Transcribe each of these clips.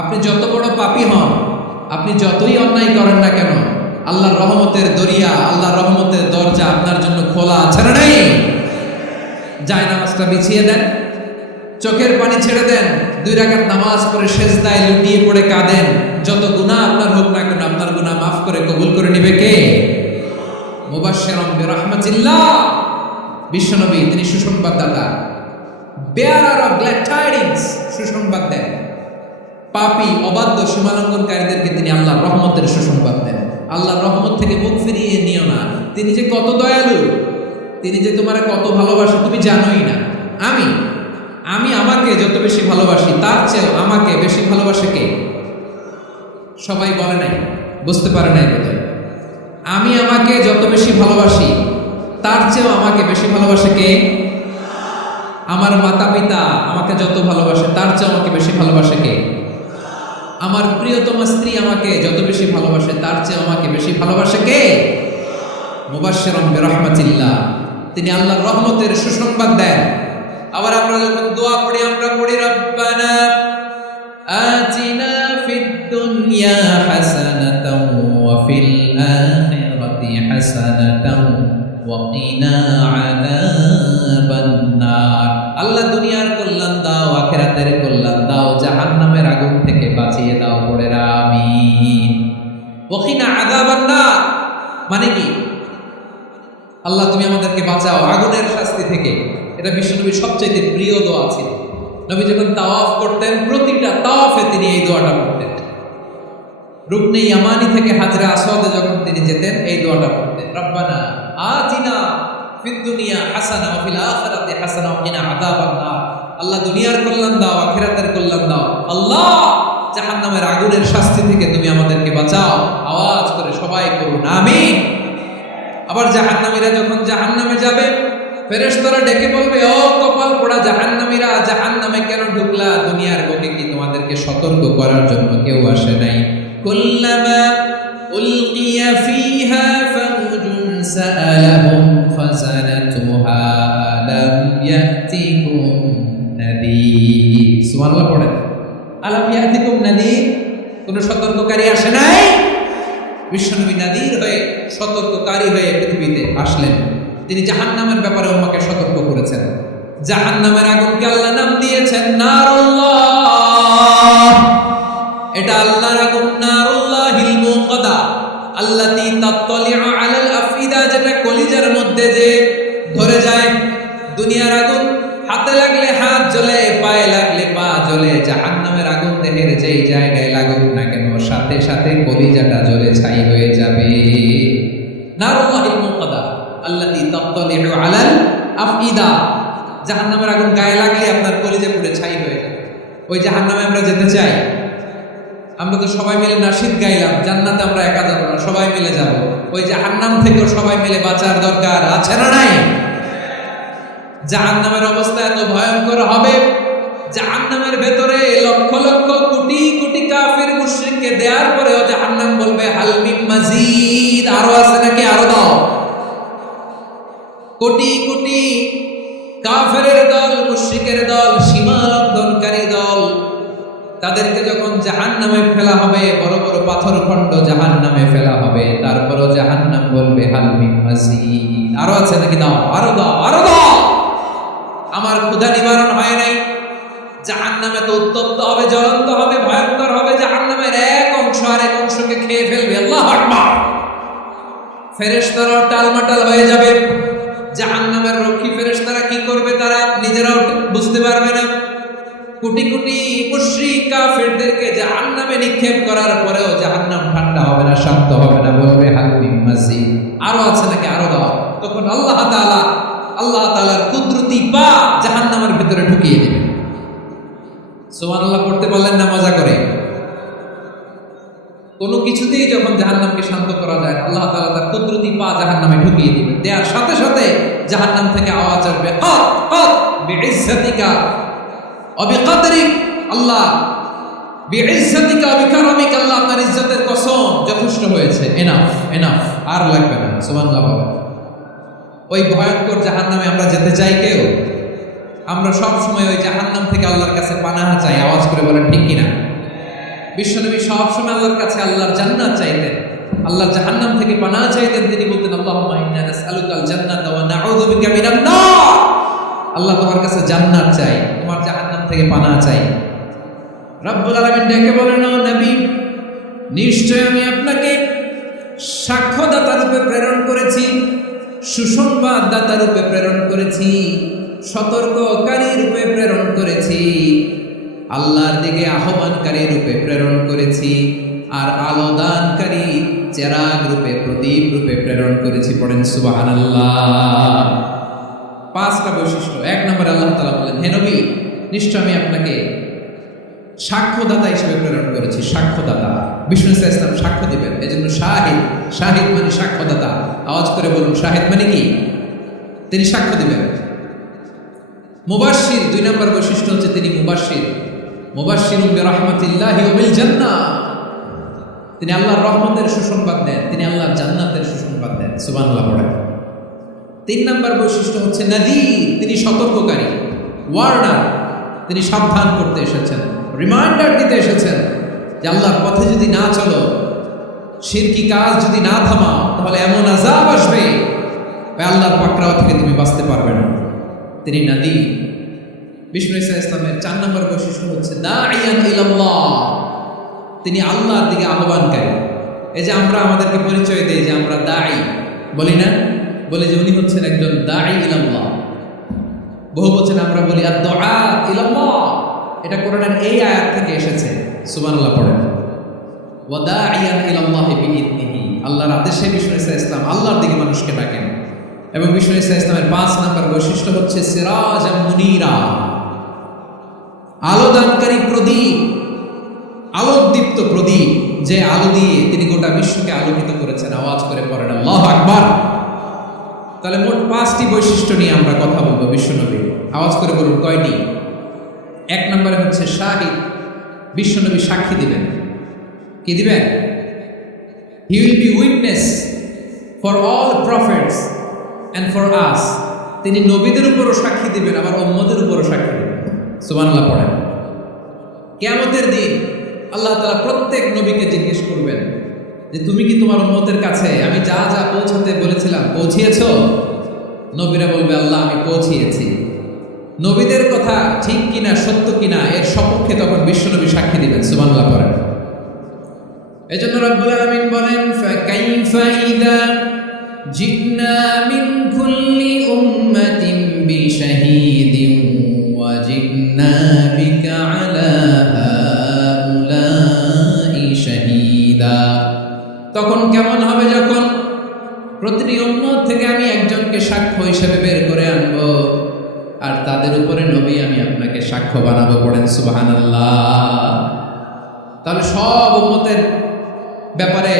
আপনি যত বড় পাপী হন, আপনি যতই অন্যায় করেন না কেন, আল্লাহর রহমতের দরিয়া, আল্লাহর রহমতের দরজা আপনার জন্য খোলা আছে না নাই? জায়নামাজটা বিছিয়ে দেন, চোখের পানি ছেড়ে দেন, 2 রাকাত নামাজ পড়ে সেজদায় লুটিয়ে পড়ে কাঁদেন। যত গুনাহ আপনার হোক না কেন, আপনার গুনাহ মাফ করে কবুল করে নিবে কে? মুবাশশিরাম বিরহমাতিল্লাহ। বিশ্বনবী তিনি সুসংবাদদাতা, বেয়ারার অফ গ্ল্যাড টাইডিংস, সুসংবাদ দেন। পাপী অবাধ্য সীমালঙ্ঘনকারীদেরকে তিনি আল্লাহর রহমতের সুসংবাদ দেন। আল্লাহর রহমত থেকে মুখ ফিরিয়ে নিও না। তিনি যে কত দয়ালু, তিনি যে তোমার কত ভালোবাসে তুমি জানোই না। আমি আমাকে যত বেশি ভালোবাসি তার চেয়েও আমাকে বেশি ভালোবাসে কে? সবাই বলে নাই, বুঝতে পারে নাই বোধহয়। আমি আমাকে যত বেশি ভালোবাসি তার চেয়েও আমাকে বেশি ভালোবাসে কে? আমার মাতা পিতা আমাকে যত ভালোবাসে তার চেয়েও আমাকে বেশি ভালোবাসে কে? আমার প্রিয়তমা স্ত্রী আমাকে যত বেশি ভালোবাসে তার চেয়ে আমাকে বেশি ভালোবাসে কে? মুবাশশিরাম বিরহমাতিল্লাহ, তিনি আল্লাহর রহমতের সুসংবাদ দেন। আবার আমরা যখন দোয়া পড়ি, আমরা পড়ি রব্বানা আতিনা ফিদ দুনিয়া হাসানাতাও ওয়া ফিল আখিরাতি হাসানাতাও ওয়া কিনা আযাবান নার। আল্লাহ দুনিয়ার কল্যাণ দাও, আখিরাতের কল্যাণ দাও, জাহান্নামের আগুন থেকে বাঁচিয়ে দাও, পড়ে আমিন। ওয়া কিনা আযাবান নার মানে কি? আল্লাহ তুমি আমাদেরকে বাঁচাও আগুনের শাস্তি থেকে। এটা বিশ্বনবীর সবচেয়ে প্রিয় দোয়া ছিল। নবী যখন তাওয়াফ করতেন, প্রতিটা তাওয়াফে তিনি এই দোয়াটা পড়তেন। রুকনে ইয়ামানি থেকে হাজরা আসওয়াদে যখন তিনি যেতেন, এই দোয়াটা পড়তেন, রব্বানা আতিনা ফিদ দুনিয়া হাসানা ওয়া ফিল আখিরাতি হাসানা ওয়া কিনা আযাবান নার। আল্লাহ দুনিয়ার কল্যাণ দাও, আখিরাতের কল্যাণ দাও। আল্লাহ জাহান্নামের আগুনের শাস্তি থেকে তুমি আমাদেরকে বাঁচাও। আওয়াজ করে সবাই করুন আমিন। আবার জাহান্নামীরা যখন জাহান্নামে যাবে, ফেরেশতারা ডেকে বলবে, ও কপাল পোড়া জাহান্নামীরা, জাহান্নামে কেন ঢুকলা? দুনিয়ার বুকে কি তোমাদেরকে সতর্ক করার জন্য কেউ আসে নাই? কুল্লামা উলকিয়া ফিহা ফাউজুন সাআলাহুম খাযানাতুহা আলাম ইয়াতিকুম নাযীর। সুবহানাল্লাহ পড়েন, আলাম ইয়াতিকুম নাযীর, কোন সতর্ককারী আসে নাই? বিশ্বনবী নাযীর হয়ে, সতর্ককারী হয়ে পৃথিবীতে আসলেন। তিনি জাহান্নামের ব্যাপারে উম্মতকে সতর্ক করেছেন। জাহান্নামের আগুনকে আল্লাহ নাম দিয়েছেন নারুল্লাহ। এটা আল্লাহর আগুন, নারুল্লাহিল মুকাদা আল্লাতী তাত্তালিউ আলাল আফইদা, যেটা কলিজার মধ্যে যে ধরে যায়। দুনিয়ার আগুন হাতে লাগলে হাত জ্বলে, পায়ে লাগলে পা জ্বলে। জাহান্নামের আগুন দেহের যেই জায়গায় লাগুক না কেন, সাথে সাথে কলিজাটা জ্বলে ছাই হয়ে যাবে। নারুল্লাহিল মুকাদা আল্লাতী তাত্তালিউ আলাল আফইদা, জাহান্নামের আগুন গায়ে লাগলে আপনার কলিজা পুড়ে ছাই হয়ে যাবে। ওই জাহান্নামে আমরা যেতে চাই? আমরা তো সবাই মিলে নাশিদ গাইলাম, জান্নাতে আমরা একা যাব না, সবাই মিলে যাব। ওই জাহান্নাম থেকেও সবাই মিলে বাঁচার দরকার আছে না নাই? জাহান্নামের অবস্থা এত ভয়ঙ্কর হবে, জাহান্নামের ভেতরে লক্ষ লক্ষ কোটি কোটি কাফির মুশরিককে দেওয়ার পরেও জাহান্নাম বলবে হাল মিন মাজিদ, আরো আছে নাকি, আরো দাও। কোটি কোটি কাফেরের দল, মুশরিকের দল, সীমা লঙ্ঘনকারী দল, তাদেরকে যখন জাহান্নামে ফেলা হবে, বড় বড় পাথর খণ্ড জাহান্নামে ফেলা হবে, তারপরও জাহান্নাম বলবে হাল মিন মাজিদ, আরো আছে নাকি, দাও, আরো দাও, আরো দাও। আমার ক্ষুধা নিবারণ হয় নাই। জাহান্নামে তো উত্তপ্ত হবে, জ্বলন্ত হবে, ভয়ঙ্কর হবে। জাহান্নামের এক অংশ আরেক অংশকে খেয়ে ফেলবে। আল্লাহু আকবার। ফেরেশতারা টালমাটাল হয়ে যাবে। জাহান্নামের রক্ষী ফেরেশতারা কি করবে? তারা নিজেরাও বুঝতে পারবে না। কোটি কোটি মুশরিক কাফেরদেরকে জাহান্নামে নিক্ষেপ করার পরেও জাহান্নাম ঠান্ডা হবে না, শান্ত হবে না, বলবে হাল মিন মাজিদ, আরো আছে নাকি, আরো দাও। তখন আল্লাহ তাআলার কুদরতি পা জাহান্নামের ভিতরে ঢুকিয়ে দিবে। সুবহানাল্লাহ পড়তে পারলেন না মজা করে? কোনো কিছুতেই যখন জাহান্নামকে শান্ত করা যায়, আল্লাহ তাআলা তার কুদরতি পা জাহান্নামে ঢুকিয়ে দিবে। দেওয়ার সাথে সাথে জাহান্নাম থেকে আওয়াজ আসবে, কাত কাত বিইজ্জাতিকা ওয়া বিকদরিক, আল্লাহ বিইজ্জাতিকা ওয়া বিকারমিকা, আল্লাহ আপনার ইজ্জতের কসম, যথেষ্ট হয়েছে, এনাফ এনাফ, আর লাগবে না। সুবহানাল্লাহ। ওই ভয়ঙ্কর জাহান্নামে আমরা যেতে চাই কেউ? আমরা সব সময় ওই জাহান্নাম থেকে আল্লাহর কাছে পানাহা চাই। আওয়াজ করে বলেন ঠিক কিনা? বিশ্বনবী সবসময় আল্লাহর কাছে আল্লাহর জান্নাত চাইতেন, আল্লাহর জাহান্নাম থেকে পানাহ চাইতেন। তিনি বলতেন আল্লাহুম্মা ইন্না নাসআলুকাল জান্নাতা ওয়া নাউযু বিকা মিনান নার। আল্লাহ তোমার কাছে জান্নাত চাই, তোমার জাহান্নাম থেকে পানাহ চাই। রব্বুল আলামিন ডেকে বলেন, ও নবী, নিশ্চয় আমি আপনাকে সাক্ষ্যদাতা রূপে প্রেরণ করেছি, সুসংবাদদাতা রূপে প্রেরণ করেছি, সতর্ককারী রূপে প্রেরণ করেছি, আল্লাহর দিকে আহ্বানকারী রূপে প্রেরণ করেছি, আর আলো দানকারী চেরাগ রূপে, প্রদীপ রূপে প্রেরণ করেছি। পড়েন সুবহানাল্লাহ। 5টা বৈশিষ্ট্য। 1 নম্বরে আল্লাহ তাআলা বলেন, হে নবী, নিশ্চয় আমি আপনাকে সাক্ষ্যদাতা হিসেবে প্রেরণ করেছি। সাক্ষ্যদাতা, বিষ্ণু ইসা ইসলাম সাক্ষ্য দিবেন, এজন্য শাহিদ। শাহিদ মানে সাক্ষ্যদাতা। আওয়াজ করে বলুন, শাহিদ মানে কি? তিনি সাক্ষ্য দিবেন। মুবাশশির, 2 নম্বর বৈশিষ্ট্য হচ্ছে তিনি মুবাশশির। মুবাশশিরুম বিরাহমাতিল্লাহি ওয়া বিল জান্নাহ। তিনি আল্লাহর রহমতের সুসংবাদ দেন, তিনি আল্লাহর জান্নাতের সুসংবাদ দেন। সুবহানাল্লাহ পড়েন। 3 নম্বর বৈশিষ্ট্য হচ্ছে নাযীর, তিনি সতর্ককারী, ওয়ার্নার। তিনি সাবধান করতে এসেছেন, রিমাইন্ডার দিতে এসেছেন যে আল্লাহর পথে যদি না চলো, শিরকি কাজ যদি না থামাও, তাহলে এমন আযাব আসবে আল্লাহর পাকড়াও থেকে তুমি বাঁচতে পারবে না। তিনি নাযীর। বিষ্ণু ইসা ইসলামের 4 নম্বর বৈশিষ্ট্য হচ্ছে দাঈয়ান ইলাল্লাহ, তিনি আল্লাহর দিকে আহ্বানকারী। এই যে আমরা আমাদেরকে পরিচয় দেই যে আমরা দাঈ, বলি না? বলি যে উনি হচ্ছেন একজন দাঈ ইলাল্লাহ। বহু বচনে আমরা বলি আদ-দুআ ইলাল্লাহ। এটা কোরআনের এই আয়াত থেকে এসেছে। সুবহানাল্লাহ পড়েন। ওয়া দাঈয়ান ইলাল্লাহি বিইذনিহি, আল্লাহর আদেশে বিষ্ণু ইসা ইসলাম আল্লাহর দিকে মানুষকে ডাকেন। এবং বিষ্ণু ইসা ইসলামের 5 নম্বর বৈশিষ্ট্য হচ্ছে সিরাজাম মুনীরা, আলোদানকারী প্রদীপ, আলোকদীপ্ত প্রদীপ, যে আলো দিয়ে তিনি গোটা বিশ্বকে আলোকিত করেছেন। আওয়াজ করে পড়েন আল্লাহু আকবার। তাহলে মোট 5টি বৈশিষ্ট্য নিয়ে আমরা কথা বলবো বিশ্বনবী। আওয়াজ করে বলুন কয়টি? 1 নম্বরে হচ্ছে শাহিদ, বিশ্বনবী সাক্ষী দিবেন। কি দিবেন? He will be witness for all prophets and for us. তিনি নবীদের উপরও সাক্ষী দিবেন, আবার উম্মতের উপরও সাক্ষী দিবেন। সুবহানাল্লাহ পড়েন। কিয়ামতের দিন আল্লাহ তাআলা প্রত্যেক নবীকে জিজ্ঞেস করবেন যে তুমি কি তোমার উম্মতের কাছে আমি যা যা পৌঁছাতে বলেছিলাম পৌঁছিয়েছো? নবীরা বলবে আল্লাহ আমি পৌঁছিয়েছি। নবীদের কথা ঠিক কিনা, সত্য কিনা, এর সপক্ষে তখন বিশ্বনবী সাক্ষী দিবেন। সুবহানাল্লাহ পড়েন। এজন্য রব্বুল আলামিন বলেন ফাকাইফা ইযা জিনা মিন কুল্লি উম্মাতিন বিশাহীদিন ওয়া জিনা বিকা আলা হাউলাই শাহীদা। তখন কেমন হবে যখন প্রতিটি উম্মত থেকে আমি একজনকে সাক্ষ্য হিসেবে বের করে আনবো, আর তাদের উপরে নবী আমি আপনাকে সাক্ষ্য বানাবো। পড়েন সুবহানাল্লাহ। তাহলে সব উম্মতের ব্যাপারে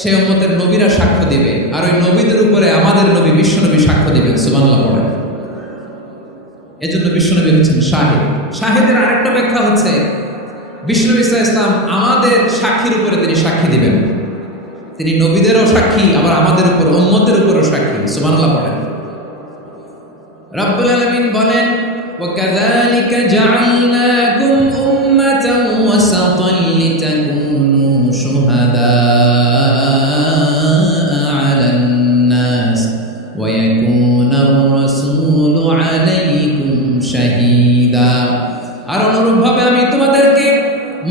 সেই উম্মতের নবীরা সাক্ষ্য দিবে, আর ওই নবীদের উপরে আমাদের নবী বিশ্বনবী সাক্ষ্য দিবেন। সুবহানাল্লাহ পড়েন। এজন্য বিশ্বনবী হচ্ছেন শাহিদ। শাহিদের আরেকটা ব্যাখ্যা হচ্ছে বিশ্বনবী সাল্লাল্লাহু আলাইহি ওয়াসাল্লাম আমাদের সাক্ষীর উপরে তিনি সাক্ষী দিবেন। তিনি নবীদেরও সাক্ষী, আবার আমাদের উপর উম্মতের উপরও সাক্ষী। সুবহানাল্লাহ পড়েন। রব্বুল আলামিন বলেন ওয়াকাযালিকা জাআলনাকুম উম্মাতান ওয়াসাতান লিতাকুনু শুহাদা আলান নাস ওয়া ইয়াকুনার রাসূলু আলাইকুম শাহীদা। আর অনুরূপভাবে আমি তোমাদেরকে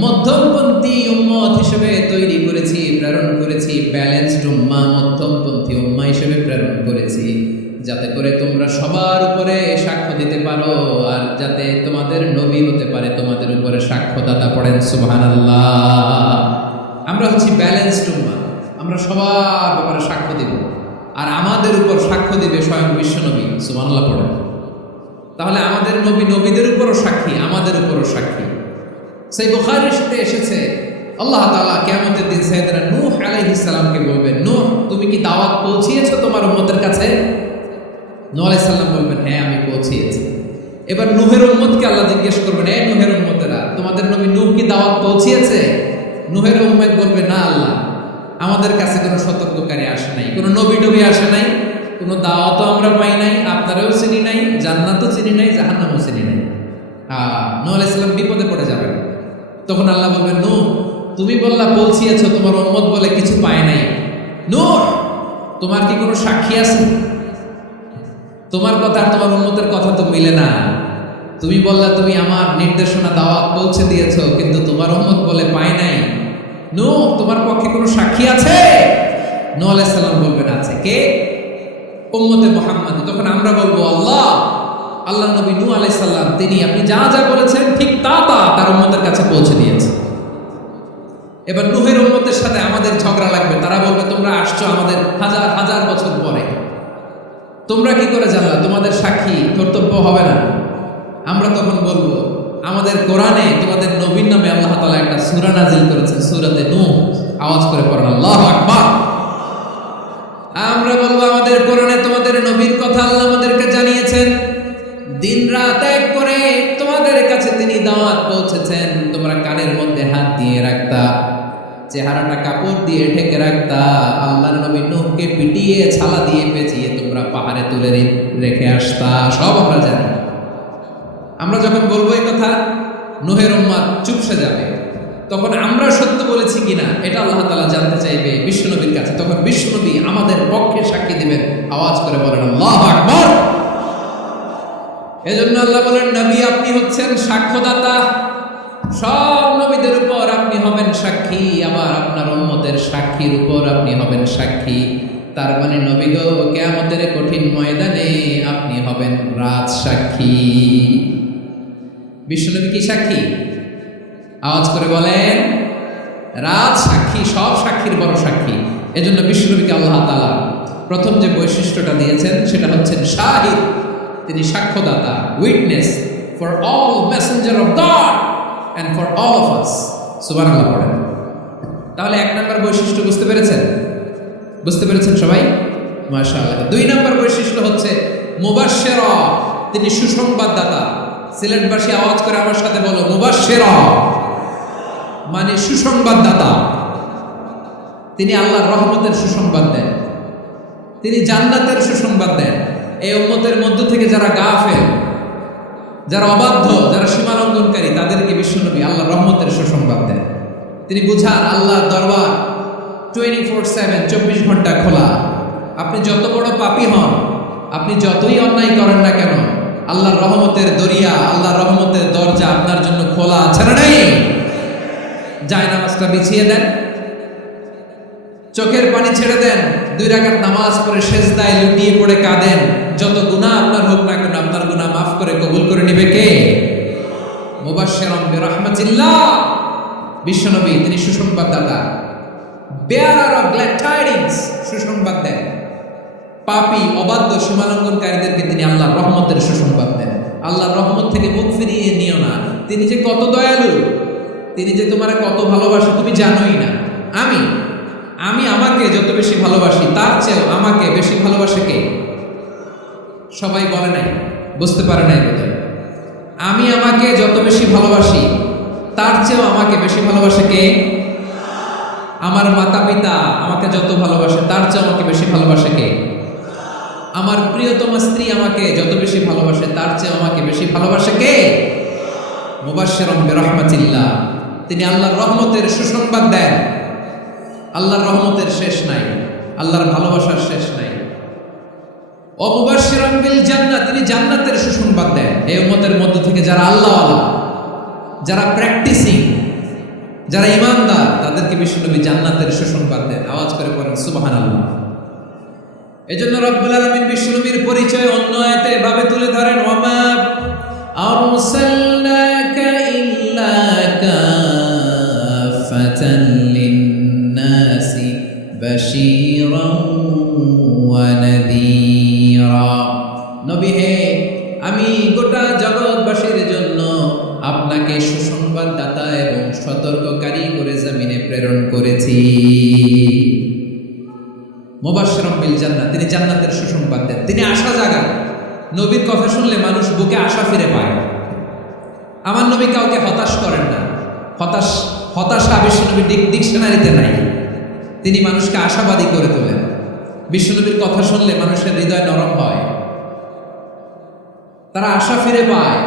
মধ্যমপন্থী উম্মত হিসেবে তৈরি করেছি, প্রেরণ করেছি। ব্যালেন্সড উম্মাহ, মধ্যমপন্থী উম্মাহ হিসেবে প্রেরণ করেছি, যাতে করে তোমরা সবার উপরে সাক্ষ্য দিতে পারো, আর যাতে তোমাদের নবী হতে পারে তোমাদের উপরে সাক্ষ্যদাতা। পড়েন সুবহানাল্লাহ। আমরা হচ্ছি ব্যালেন্সড উম্মাহ, আমরা সবার ব্যাপারে সাক্ষ্য দিব, আর আমাদের উপর সাক্ষ্য দিবে স্বয়ং বিশ্বনবী। সুবহানাল্লাহ পড়েন। তাহলে আমাদের নবী নবীদের উপরও সাক্ষী, আমাদের উপরও সাক্ষী। সেই বুখারীতে এসেছে আল্লাহ তাআলা কিয়ামতের দিন সাইয়েদনা নূহ আলাইহিস সালামকে বলবেন, নূহ তুমি কি দাওয়াত পৌঁছিয়েছো তোমার উম্মতের কাছে? নূহ আলাইহিস সালাম বলবেন হ্যাঁ আমি পৌঁছিয়েছি। এবার নূহের উম্মতকে আল্লাহ জিজ্ঞেস করবেন, এই নূহের উম্মতেরা তোমাদের নবী নূহ কি দাওয়াত পৌঁছিয়েছে? নূহের উম্মত বলবে না আল্লাহ, আমাদের কাছে কোনো সতর্ককারী আসে নাই, কোনো নবী আসে নাই, কোনো দাওয়াতও আমরা পাই নাই, আপনারাও চিনি নাই, জান্নাতও চিনি নাই, জাহান্নামও চিনি নাই। নূহ আলাইহিস সালাম বিপদে পড়ে যাবেন। তখন আল্লাহ বলবেন নূহ তুমি বললা পৌঁছিয়েছো, তোমার উম্মত বলে কিছু পায় নাই। নূহ, তোমার কি কোনো সাক্ষী আছে? তোমার কথা আর তোমার উম্মতের কথা তো মিলে না। তুমি বললা তুমি আমার নির্দেশনা দাওয়াত পৌঁছে দিয়েছো, কিন্তু তোমার উম্মত বলে পায় নাই। নূহ, তোমার পক্ষে কোনো সাক্ষী আছে? নূহ আলাইহিস সালাম বলবেন আছে। কে? উম্মতে মুহাম্মদ। তখন আমরা বলবো আল্লাহ নবী নূহ আলাইহিস সালাম তিনি আপনি যা যা বলেছেন ঠিক তা তার উম্মতের কাছে পৌঁছে দিয়েছে। এবার নূহের উম্মতের সাথে আমাদের ঝগড়া লাগবে। তারা বলবে তোমরা আসছো আমাদের হাজার হাজার বছর পরে, তোমরা কি করে জানলা? তোমাদের সাক্ষী কর্তব্য হবে না? আমরা তখন বলবো আমাদের কোরআনে তোমাদের নবীর নামে আল্লাহ তাআলা একটা সূরা নাজিল করেছেন, সূরাতে নূহ। আওয়াজ করে পড়েন আল্লাহু আকবার। আমরা বলবো আমাদের কোরআনে তোমাদের নবীর কথা আল্লাহ আমাদেরকে জানিয়েছেন, দিন রাত এক করে তোমাদের কাছে তিনি দাওয়াত পৌঁছেছেন। তোমরা কানের মধ্যে হাত দিয়ে রাখতা, চেহারাটা কাপড় দিয়ে ঢেকে রাখতা, আল্লাহর নবী নূহকে পিটিয়ে ছালা দিয়ে পেঁচিয়ে তোমরা পাহাড়ে তুলে রেখে আসতা। সব আমরা জানি। আমরা যখন বলবো এই কথা, নূহের উম্মত চুপসে যাবে। তখন আমরা সত্য বলেছি কিনা এটা আল্লাহ তাআলা জানতে চাইবে বিশ্বনবীর কাছে। তখন বিশ্বনবী আমাদের পক্ষে সাক্ষী দিবেন। আওয়াজ করে বলেন আল্লাহু আকবার। এজন্য আল্লাহ বলেন নবী আপনি হচ্ছেন সাক্ষ্যদাতা, সব নবীদের উপর আপনি হবেন সাক্ষী, আবার আপনার উম্মতের সাক্ষীর উপর আপনি হবেন সাক্ষী। তার মানে নবী গো, কিয়ামতের কঠিন ময়দানে আপনি হবেন রাজ সাক্ষী। বিশ্বনবী কি সাক্ষী? আওয়াজ করে বলেন রাজ সাক্ষী, সব সাক্ষীর বড় সাক্ষী। এজন্য বিশ্বনবীকে আল্লাহ তাআলা প্রথম যে বৈশিষ্ট্যটা দিয়েছেন সেটা হচ্ছেন শাহিদ। তিনি সাক্ষ্যদাতা, witness for all messenger of God and for all of us. সুবহানাল্লাহ পড়েন। তাহলে এক নম্বর বৈশিষ্ট্য বুঝতে পেরেছেন? বুঝতে পেরেছেন সবাই? মাশাআল্লাহ। দুই নম্বর বৈশিষ্ট্য হচ্ছে মুবাশশিরা, তিনি সুসংবাদদাতা। সিলেটবাসী আওয়াজ করে আমার সাথে বলো মুবাশশিরা, মানে সুসংবাদদাতা। তিনি আল্লাহর রহমতের সুসংবাদ দেন, তিনি জান্নাতের সুসংবাদ দেন। এই উম্মতের মধ্য থেকে যারা গাফেল, যারা অবাধ্য, যারা সীমালঙ্ঘনকারী, তাদেরকে বিশ্বনবী আল্লাহর রহমতের সুসংবাদ দেন। তিনি বুঝান আল্লাহর দরবার 24/7, 24 ঘন্টা খোলা। আপনি যত বড় পাপী হন, আপনি যতই অন্যায় করেন না কেন, আল্লাহর রহমতের দরিয়া, আল্লাহর রহমতের দরজা আপনার জন্য খোলা আছে না নেই? জায়নামাজটা বিছিয়ে দেন, চোখের পানি ছেড়ে দেন, 2 রাকাত নামাজ পড়ে সেজদায় লুটিয়ে পড়ে কাঁদেন। যত গুনাহ আপনার হোক না কেন, আপনার গুনাহ মাফ করে কবুল করে নেবে কে? মুবাশশিরাম বিরহমাতিল্লাহ। বিশ্বনবী তিনি সুসংবাদদাতা, বেয়ারার অফ গ্ল্যাড টাইডিংস, সুসংবাদ দেন। পাপী, অবাধ্য, সীমালঙ্ঘনকারীদেরকে তিনি আল্লাহর রহমতের সুসংবাদ দেন। আল্লাহর রহমত থেকে মুখ ফিরিয়ে নিও না। তিনি যে কত দয়ালু, তিনি যে তোমার কত ভালোবাসে তুমি জানোই না। আমি আমাকে যত বেশি ভালোবাসি তার চেয়েও আমাকে বেশি ভালোবাসে কে? সবাই বলে নাই, বুঝতে পারে নাই বোধহয়। আমি আমাকে যত বেশি ভালোবাসি তার চেয়েও আমাকে বেশি ভালোবাসে কে? আমার মাতা পিতা আমাকে যত ভালোবাসে তার চেয়ে আমাকে বেশি ভালোবাসে কে? আমার প্রিয়তমা স্ত্রী আমাকে যত বেশি ভালোবাসে তার চেয়ে আমাকে বেশি ভালোবাসে কে? মুবাশশিরাম বিরহমাতিল্লাহ। তিনি আল্লাহর রহমতের সুসংবাদ দেন। আল্লাহর রহমতের শেষ নাই, আল্লাহর ভালোবাসার শেষ নাই। ও মুবাশশিরাম বিল জান্নাহ, তিনি জান্নাতের সুসংবাদ দেন। এই উম্মতের মধ্য থেকে যারা আল্লাহওয়ালা, যারা প্র্যাকটিসিং, যারা ঈমানদার, তাদেরকে বিশ্বনবী জান্নাতের সুসংবাদ দেন। আওয়াজ করে পড়েন সুবহানাল্লাহ। এজন্য রব্বুল আলামিন বিশ্বনবীর পরিচয় অন্য আয়াতে এভাবে তুলে ধরেন, ওয়ামা আরসালনাকা ইল্লা কাফাতান লিন-নাসি বাশীরান ওয়া নাযীরা। নবী হে, আমি গোটা জগৎবাসীর জন্য আপনাকে সুসংবাদদাতা এবং সতর্ককারী করে জমিনে প্রেরণ করেছি। মুবাশশিরাম বিল জান্নাহ, তিনি জান্নাতের সুসংবাদ দেন। তিনি আশা জাগান। নবীর কথা শুনলে মানুষ বুকে আশা ফিরে পায়। আমার নবী কাউকে হতাশ করেন না। হতাশা বিশ্বনবীর ডিকশনারিতে নাই। তিনি মানুষকে আশাবাদী করে তোলেন। বিশ্বনবীর কথা শুনলে মানুষের হৃদয় নরম হয়, তারা আশা ফিরে পায়।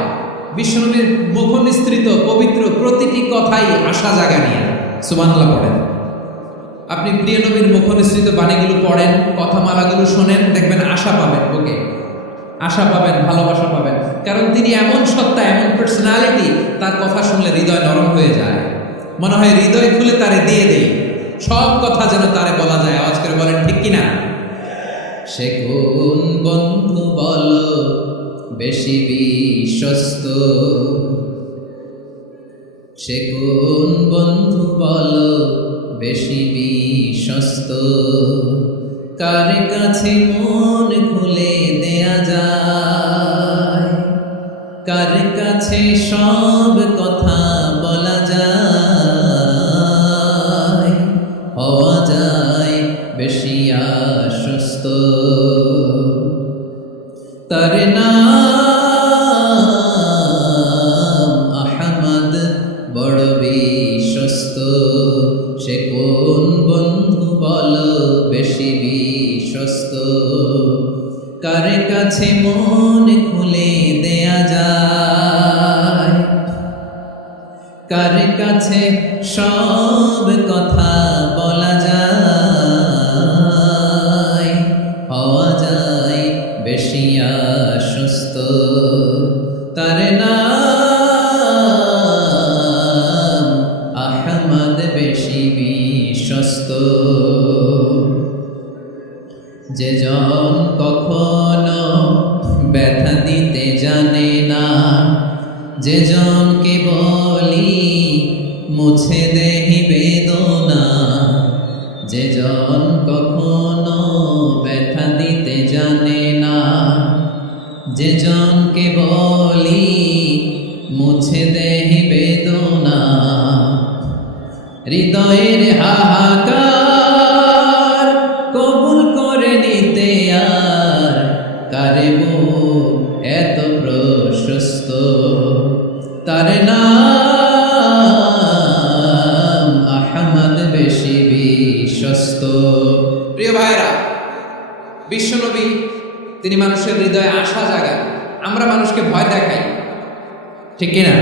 বিশ্বনবীর মুখ নিঃসৃত পবিত্র প্রতিটি কথাই আশা জাগা নিয়ে। সুবহানাল্লাহ পড়েন। আপনি প্রিয় নবীর মুখ নিঃসৃত বাণীগুলো পড়েন, কথামালাগুলো শোনেন, দেখবেন আশা পাবেন, ওকে আশা পাবেন, ভালোবাসা পাবেন। কারণ তিনি এমন সত্তা, এমন পার্সোনালিটি, তার কথা শুনলে হৃদয় নরম হয়ে যায়। মনে হয় হৃদয় খুলে তারে দিয়ে দেই, সব কথা যেন তারে বলা যায়। আওয়াজ করে বলেন ঠিক কিনা? সে কোন বন্ধু বলো বেশি বিশ্বস্ত, সে কোন বন্ধু বলো বেশি বিশ্বস্ত, কার কাছে মন খুলে দেয়া যায়, কার কাছে সব কথা বলা যায়, হওয়া যায় বেশি আশ্বস্ত। তার নাম আহমদ, বড় বিশ্বস্ত। সে কোন বন্ধু বলো বেশি বিশ্বস্ত, কার কাছে মন খুলে দেয়া যায়, কার কাছে সব কথা বলা যায়, হওয়া যায় বেশি আশ্বস্ত। তার নাম আহমদ, বেশি বিশ্বস্ত। যে জন কখনো ব্যথা দিতে জানে না, যে জনকে বলি মুছে দেহি বেদনা, যে জন কখনো ব্যথা দিতে জানে না, যে জনকে বলি মুছে দেহি বেদনা, হৃদয়ের হাহাকার কবুল করে নিতে আর কারেব এত প্রশস্ত। তার নাম আহমদ, বেশি বিশ্বস্ত। প্রিয় ভাইরা, বিশ্বনবী তিনি মানুষের হৃদয়ে আশা জাগান। আমরা মানুষকে ভয় দেখাই, ঠিক কিনা?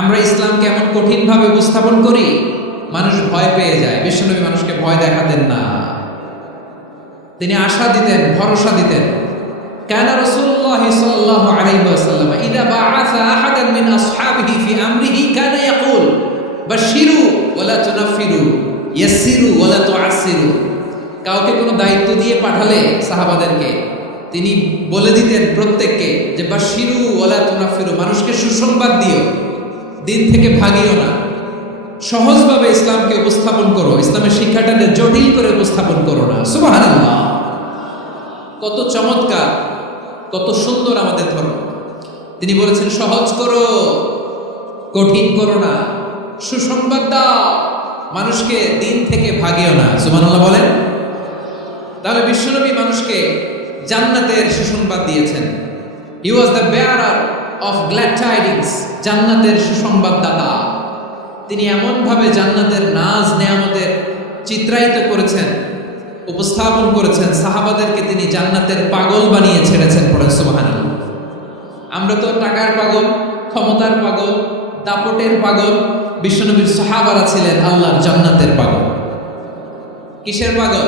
আমরা ইসলামকে এমন কঠিনভাবে উপস্থাপন করি, মানুষ ভয় পেয়ে যায়। বিশ্বনবী মানুষকে ভয় দেখাতেন না, তিনি আশা দিতেন, ভরসা দিতেন। কানা রাসূলুল্লাহ সাল্লাল্লাহু আলাইহি ওয়াসাল্লাম ইযা বাআসা আহাদান মিন আসহাবিহি ফি আমরিহি কানা ইয়াকুল বাশশিরু ওয়া লা তুনাফিরু, ইয়াসসিরু ওয়া লা তুআসসিরু। কাউকে কোনো দায়িত্ব দিয়ে পাঠালে সাহাবাদেরকে তিনি বলে দিতেন প্রত্যেককে যে বাশশিরু ওয়া লা তুনাফিরু, মানুষকে সুসংবাদ দিও, দিন থেকে ভাগিও না, সহজভাবে ইসলামকে উপস্থাপন করো, ইসলামের শিক্ষাটাকে জটিল করে উপস্থাপন করো না। সুবহানাল্লাহ, কত চমৎকার, কত সুন্দর আমাদের ধর্ম। তিনি বলেছেন সহজ করো, কঠিন করো না, সুসংবাদ দাও, মানুষকে দিন থেকে ভাগিও না। সুবহানাল্লাহ বলেন। তাহলে বিশ্বনবী মানুষকে জান্নাতের সুসংবাদ দিয়েছেন। He was the bearer of glad tidings, জান্নাতের সুসংবাদদাতা। তিনি এমনভাবে জান্নাতের নাজ নেয়ামতের চিত্রায়িত করেছেন, উপস্থাপন করেছেন, সাহাবাদেরকে তিনি জান্নাতের পাগল বানিয়ে ছেড়েছেন। পড়েন সুবহানাল্লাহ। আমরা তো টাকার পাগল, ক্ষমতার পাগল, দাপটের পাগল। বিশ্বনবীর সাহাবারা ছিলেন আল্লাহর জান্নাতের পাগল। কিসের পাগল?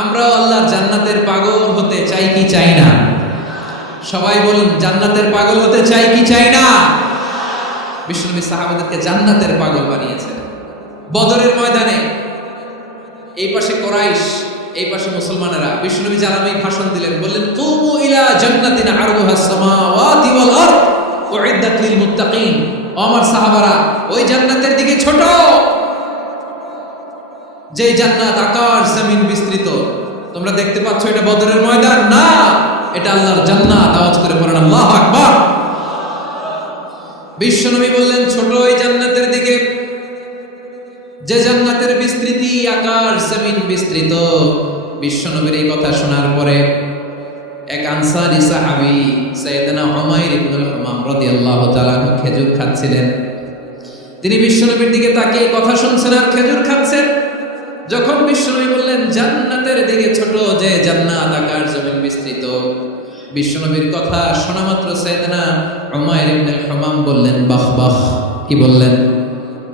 আমরাও আল্লাহর জান্নাতের পাগল হতে চাই কি চাই না? সবাই বলুন, জান্নাতের পাগল হতে চাই কি চাই না? বিশ্বনবী সাহাবাদেরকে জান্নাতের পাগল বানিয়েছেন। বদরের ময়দানে এই পাশে কোরাইশ, এই পাশে মুসলমানেরা। বিশ্বনবী জানামী ভাষণ দিলেন, বললেন কুমু ইলা জান্নাতিন আরদুহাস সামাওয়াতি ওয়াল আরদ উইদ্দাত লিল মুত্তাকিন। আমার সাহাবারা, ওই জান্নাতের দিকে ছোট, যে জান্নাত আকাশ জমিন বিস্তৃত। তোমরা দেখতে পাচ্ছ এটা বদরের ময়দান না, এটা আল্লাহর জান্নাত। আওয়াজ করে পড়েন আল্লাহু আকবার। বিশ্বনবী বললেন ছোট ওই জান্নাতের দিকে, যে জান্নাতের বিস্তৃতি আকাশ জমিন বিস্তৃত। বিশ্বনবীর এই কথা শোনার পরে এক আনসারী সাহাবী সাইয়েদনা উমাইর ইবনুল হুমাম রাদিয়াল্লাহু তাআলা খেজুর খাচ্ছিলেন। তিনি বিশ্বনবীর দিকে তাকিয়ে কথা শুনছেন আর খেজুর খাচ্ছেন। যখন বিশ্বনবী বললেন জান্নাতের দিকে ছোট, যে জান্নাত আকাশ জমিন বিস্তৃত, বিশ্বনবীর কথা শোনা মাত্র সাইয়েদনা উমাইর ইবনে হামাম বললেন বাহ বাহ। কি বললেন?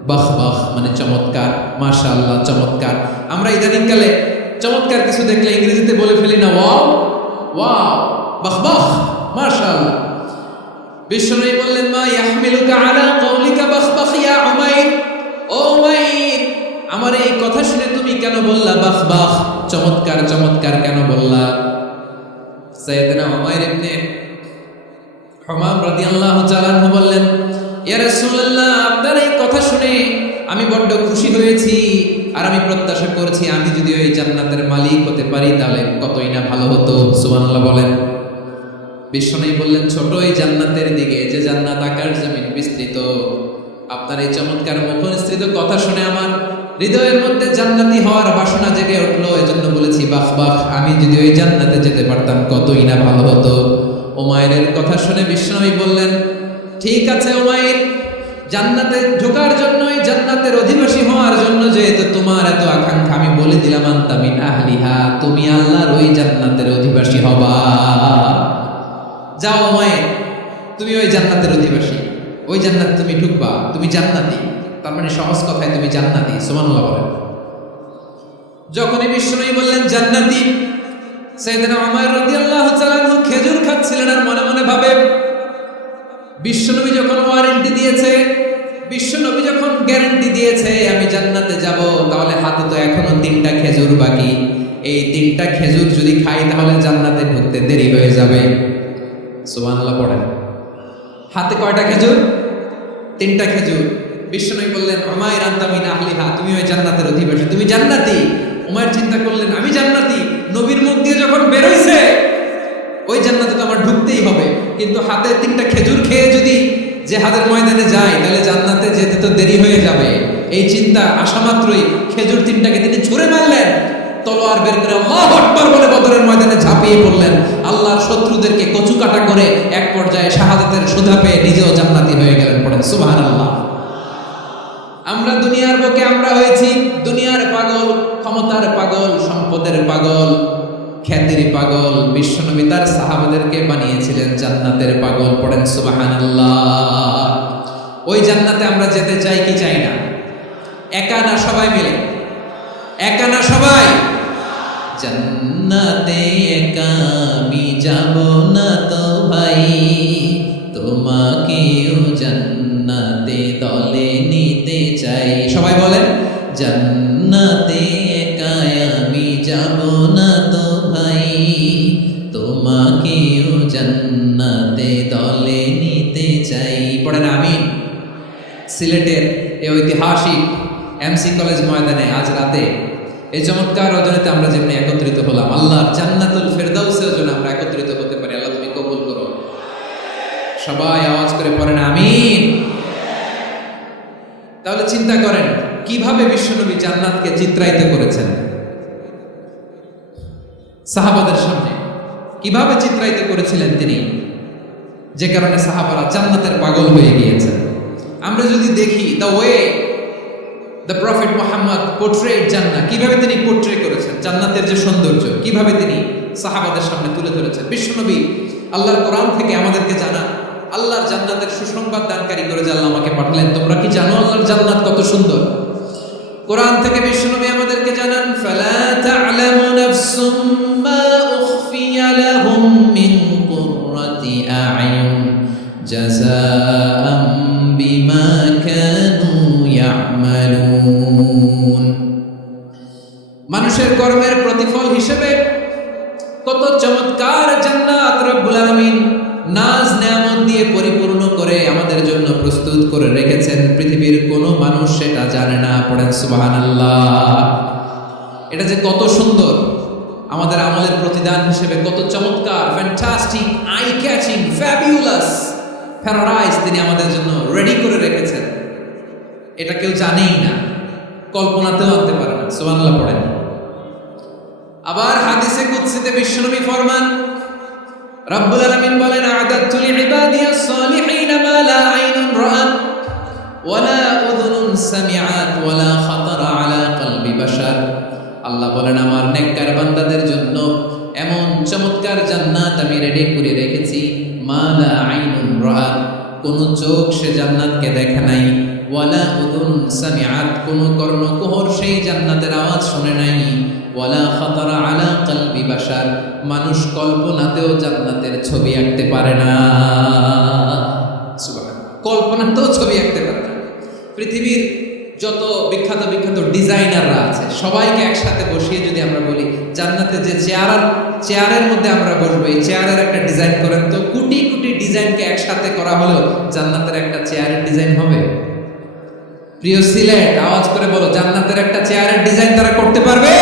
বাহ বাহ মানে চমৎকার, মাশাআল্লাহ চমৎকার। আমরা ইদানিংকালে চমৎকার কিছু দেখলে ইংরেজিতে বলে ফেলি না ওয়াও ওয়াও, বাহ বাহ, মাশাআল্লাহ। বিশ্বনবী বললেন মা ইয়াহমিলুকা আলা কওলিকা বাহ বাহ ইয়া উমাইর, ও উমাইর আমার এই কথা শুনে তুমি কেন বললা বাহ বাহ, চমৎকার চমৎকার কেন বললা? সাইয়েদনা উমাইর ইবনে হামাম রাদিয়াল্লাহু তাআলা আনহু বললেন ইয়া রাসূলুল্লাহ আপনার এই কথা শুনে আমি বড্ড খুশি হয়েছি, আর আমি প্রত্যাশা করছি আমি যদি ওই জান্নাতের মালিক হতে পারি তাহলে কতই না ভালো হতো। সুবহানাল্লাহ বলেন। বিশ্বনবী বললেন ছোট এই জান্নাতের দিকে, যে জান্নাত আকাশ জমিন বিস্তৃত, আপনার এই চমৎকার মুখনিসৃত কথা শুনে আমার হৃদয়ের মধ্যে জান্নাতি হওয়ার বাসনা জেগে উঠলো, এজন্য বলেছি বাহ বাহ, আমি যদি ওই জান্নাতে যেতে পারতাম কতই না ভালো হতো। উমাইরের কথা শুনে বিশ্বনবী বললেন ঠিক আছে উমাইর, জান্নাতে ঢোকার জন্য, এই জান্নাতের অধিবাসী হওয়ার জন্য যেহেতু তোমার এত আকাঙ্ক্ষা, আমি বলে দিলাম আনতা মিন আহলিহা, তুমি আল্লাহর ওই জান্নাতের অধিবাসী হবা। যাও উমাইর, তুমি ওই জান্নাতের অধিবাসী, ওই জান্নাত তুমি ঢুকবা, তুমি জান্নাতি। তার মানে সহজ কথায় তুমি জান্নাতি। সুবহানাল্লাহ বলেন। যখনই বিশ্বনবী বললেন জান্নাতি, সাইয়েদনা উমাইর রাদিয়াল্লাহু তাআলা আনহু খেজুর খাচ্ছিলেন আর মনে মনে ভাবে বিশ্বনবী যখন ওয়ারেন্টি দিয়েছে, বিশ্বনবী যখন গ্যারান্টি দিয়েছে আমি জান্নাতে যাব, তাহলে হাতে তো এখনো 3টা খেজুর বাকি। এই 3টা খেজুর যদি খাই তাহলে জান্নাতে ঢুকতে দেরি হয়ে যাবে। সুবহানাল্লাহ পড়েন। হাতে কয়টা খেজুর? 3টা খেজুর। বিশ্বনবী বললেন উমাইর আনতা মিন আহলিহা, তুমি ওই জান্নাতের অধিবাসী, তুমি জান্নাতি। উমাইর চিন্তা করলেন আমি জান্নাতি, নবীর মুখ দিয়ে যখন বের হইছে ওই জান্নাতে তো আমার ঢুকতেই হবে, কিন্তু হাতে 3টা খেজুর খেয়ে যদি জিহাদের ময়দানে যাই তাহলে জান্নাতে যেতে তো দেরি হয়ে যাবে। এই চিন্তা আসা মাত্রই খেজুর 3টাকে তিনি ছুঁড়ে মারলেন, তলোয়ার বের করে আল্লাহু আকবার বলে বদরের ময়দানে ঝাঁপিয়ে পড়লেন। আল্লাহর শত্রুদেরকে কচুকাটা করে এক পর্যায়ে শাহাদাতের সুধা পেয়ে নিজেও জান্নাতি হয়ে গেলেন। পড়েন সুবহানাল্লাহ। আমরা দুনিয়ার বুকে আমরা হয়েছি দুনিয়ার পাগল, ক্ষমতার পাগল, সম্পদের পাগল, খ্যাতির পাগল। বিশ্বনবী তার সাহাবাদেরকে বানিয়েছিলেন জান্নাতের পাগল। পড়েন সুবহানাল্লাহ। ওই জান্নাতে আমরা যেতে চাই কি চাই না? একা না সবাই মিলে? একা না সবাই? জান্নাতে একা আমি যাব না তো ভাই, তোমাকেও জান্নাতে দলে নিতে চাই। সবাই বলেন জান্নাতে একা আমি যাব না তো ভাই, তোমাকেও জান্নাতে দলে নিতে চাই। পড়েন আমিন। সিলেটের এই ঐতিহাসিক এমসি কলেজ ময়দানে আজ রাতে এই চমৎকার রজনীতে আমরা যেমনি একত্রিত হলাম, আল্লাহর জান্নাতুল ফেরদাউসের জন্য আমরা একত্রিত হতে পারি। আল্লাহ তুমি কবুল করো। সবাই আওয়াজ করে পড়েন আমিন। তাহলে চিন্তা করেন কিভাবে বিশ্বনবী জান্নাতকে চিত্রায়িত করেছেন সাহাবাদের সামনে, কিভাবে চিত্রায়িত করেছিলেন তিনি, যে কারণে সাহাবারা জান্নাতের পাগল হয়ে গিয়েছেন। আমরা যদি দেখি the way the prophet Muhammad portrait জান্নাত, কিভাবে তিনি পোর্ট্রে করেছেন জান্নাতের যে সৌন্দর্য, কিভাবে তিনি সাহাবাদের সামনে তুলে ধরেছেন। বিশ্বনবী আল্লাহর কোরআন থেকে আমাদেরকে জানান আল্লাহর জান্নাতের সুসংবাদ দানকারী করে যে আল্লাহ আমাকে পাঠালেন। তোমরা কি জানো আল্লাহর জান্নাত কত সুন্দর? কোরআন থেকে বিশ্বনবী আমাদেরকে জানান ফালা তা'লামু নাফসুম মা উখফিয়া লাহুম মিন কুররাতি আ'য়ুন জাযাআম বিমা কানু ইয়া'মালুন। মানুষের কর্মের প্রতিফল হিসেবে কত চমৎকার জান্নাত রব্বুল আলামিন নাজ নেয়ামত দিয়ে পরিপূর্ণ করে আমাদের জন্য প্রস্তুত করে রেখেছেন। পৃথিবীর কোনো মানুষ সেটা জানে না। পড়েন সুবহানাল্লাহ। এটা যে কত সুন্দর, আমাদের আমলের প্রতিদান হিসেবে কত চমৎকার, fantastic, eye catching, fabulous paradise তিনি আমাদের জন্য রেডি করে রেখেছেন। এটা কেউ জানেই না, কল্পনাতেও আনতে পারে না। সুবহানাল্লাহ পড়েন। আবার হাদিসে কুদসিতে বিশ্বনবী ফরমান, রব্বুল আলামিন বলেন আ'দাতু লিইবাদিয়াস সালিহিন মা লা আইনুন রাআত ওয়া লা উযুনুন সামিআত ওয়া লা খাতারা আলা কলবি বাশার। আল্লাহ বলেন আমার নেককার বান্দাদের জন্য এমন চমৎকার জান্নাত আমি রেডি করে রেখেছি, মা লা আইনুন রাআত, কোন চোখ সে জান্নাতকে দেখে নাই, ওয়ালা উযুন সামিআত, কোন কর্ণকুহর সেই জান্নাতের আওয়াজ শুনে নাই, ওয়ালা খাতারা আলা কলবি বাশার, মানুষ কল্পনাতেও জান্নাতের ছবি আঁকতে পারে না। সুবহানাল্লাহ, কল্পনাতেও ছবি আঁকতে পারে না। পৃথিবীর যত বিখ্যাত বিখ্যাত ডিজাইনাররা আছে সবাইকে একসাথে বসিয়ে যদি আমরা বলি জান্নাতে যে চেয়ারের মধ্যে আমরা বসবো, এই চেয়ারের একটা ডিজাইন করেন তো, কোটি কোটি ডিজাইনকে একসাথে করা হলো জান্নাতের একটা চেয়ারের ডিজাইন হবে? প্রিয় সিলেট, আওয়াজ করে বলো, জান্নাতের একটা চেয়ারের ডিজাইন তারা করতে পারবে?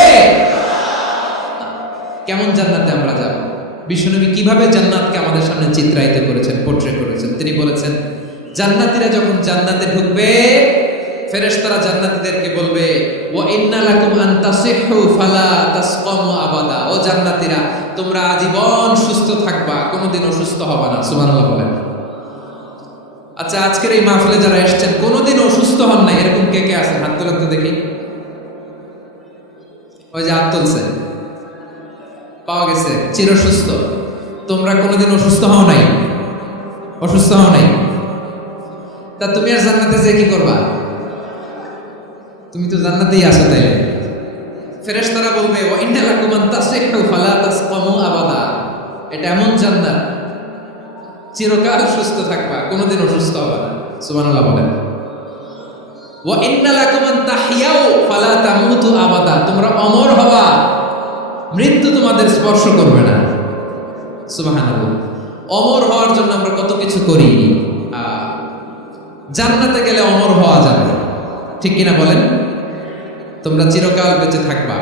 কেমন জান্নাতে আমরা যাব? বিশ্বনবী কিভাবে জান্নাতকে আমাদের সামনে চিত্রায়িত করেছেন, পোর্ট্রেট করেছেন? তিনি বলেছেন, জান্নাতীরা যখন জান্নাতে ঢুকবে, ফেরেশতারা জান্নাতীদেরকে বলবে, ওয়া ইন্না লাকুম আন তাসিহু ফালা তাসকামু আবাদা, ও জান্নাতীরা তোমরা আজীবন সুস্থ থাকবা, কোনোদিন অসুস্থ হবে না। সুবহানাল্লাহ বলেন। আচ্ছা, আজকের এই মাহফিলে যারা এসেছেন কোনোদিন অসুস্থ হন না, এরকম কে কে আছেন? হাত তোলেন তো দেখি। ওই যে হাত তুলছে, পাওয়া গেছে, চিরসুস্থ। তোমরা কোনোদিন অসুস্থ হও নাই? অসুস্থ হও নাই? তা তুমি আর জান্নাতে যে কি করবা? তুমি তো জান্নাতেই আছো। তাইলে ফেরেশতারা বলবে, ওয়া ইন্না লাকুম আন তাসিহু ফালা তাসকামু আবাদা, এটা এমন জান্নাত চিরকাল সুস্থ থাকবা, কোনোদিন অসুস্থ হবে না। সুবহানাল্লাহ বলেন। ওয়া ইন্না লাকুম আন তাহইয়াউ ফালা তামুতু আবাদা, তোমরা অমর হবা, মৃত্যু তোমাদের স্পর্শ করবে না। সুবহানাল্লাহ। অমর হওয়ার জন্য আমরা কত কিছু করি, জান্নাতে গেলে অমর হওয়া যাবে, ঠিক কিনা বলেন? তোমরা চিরকাল বেঁচে থাকবা,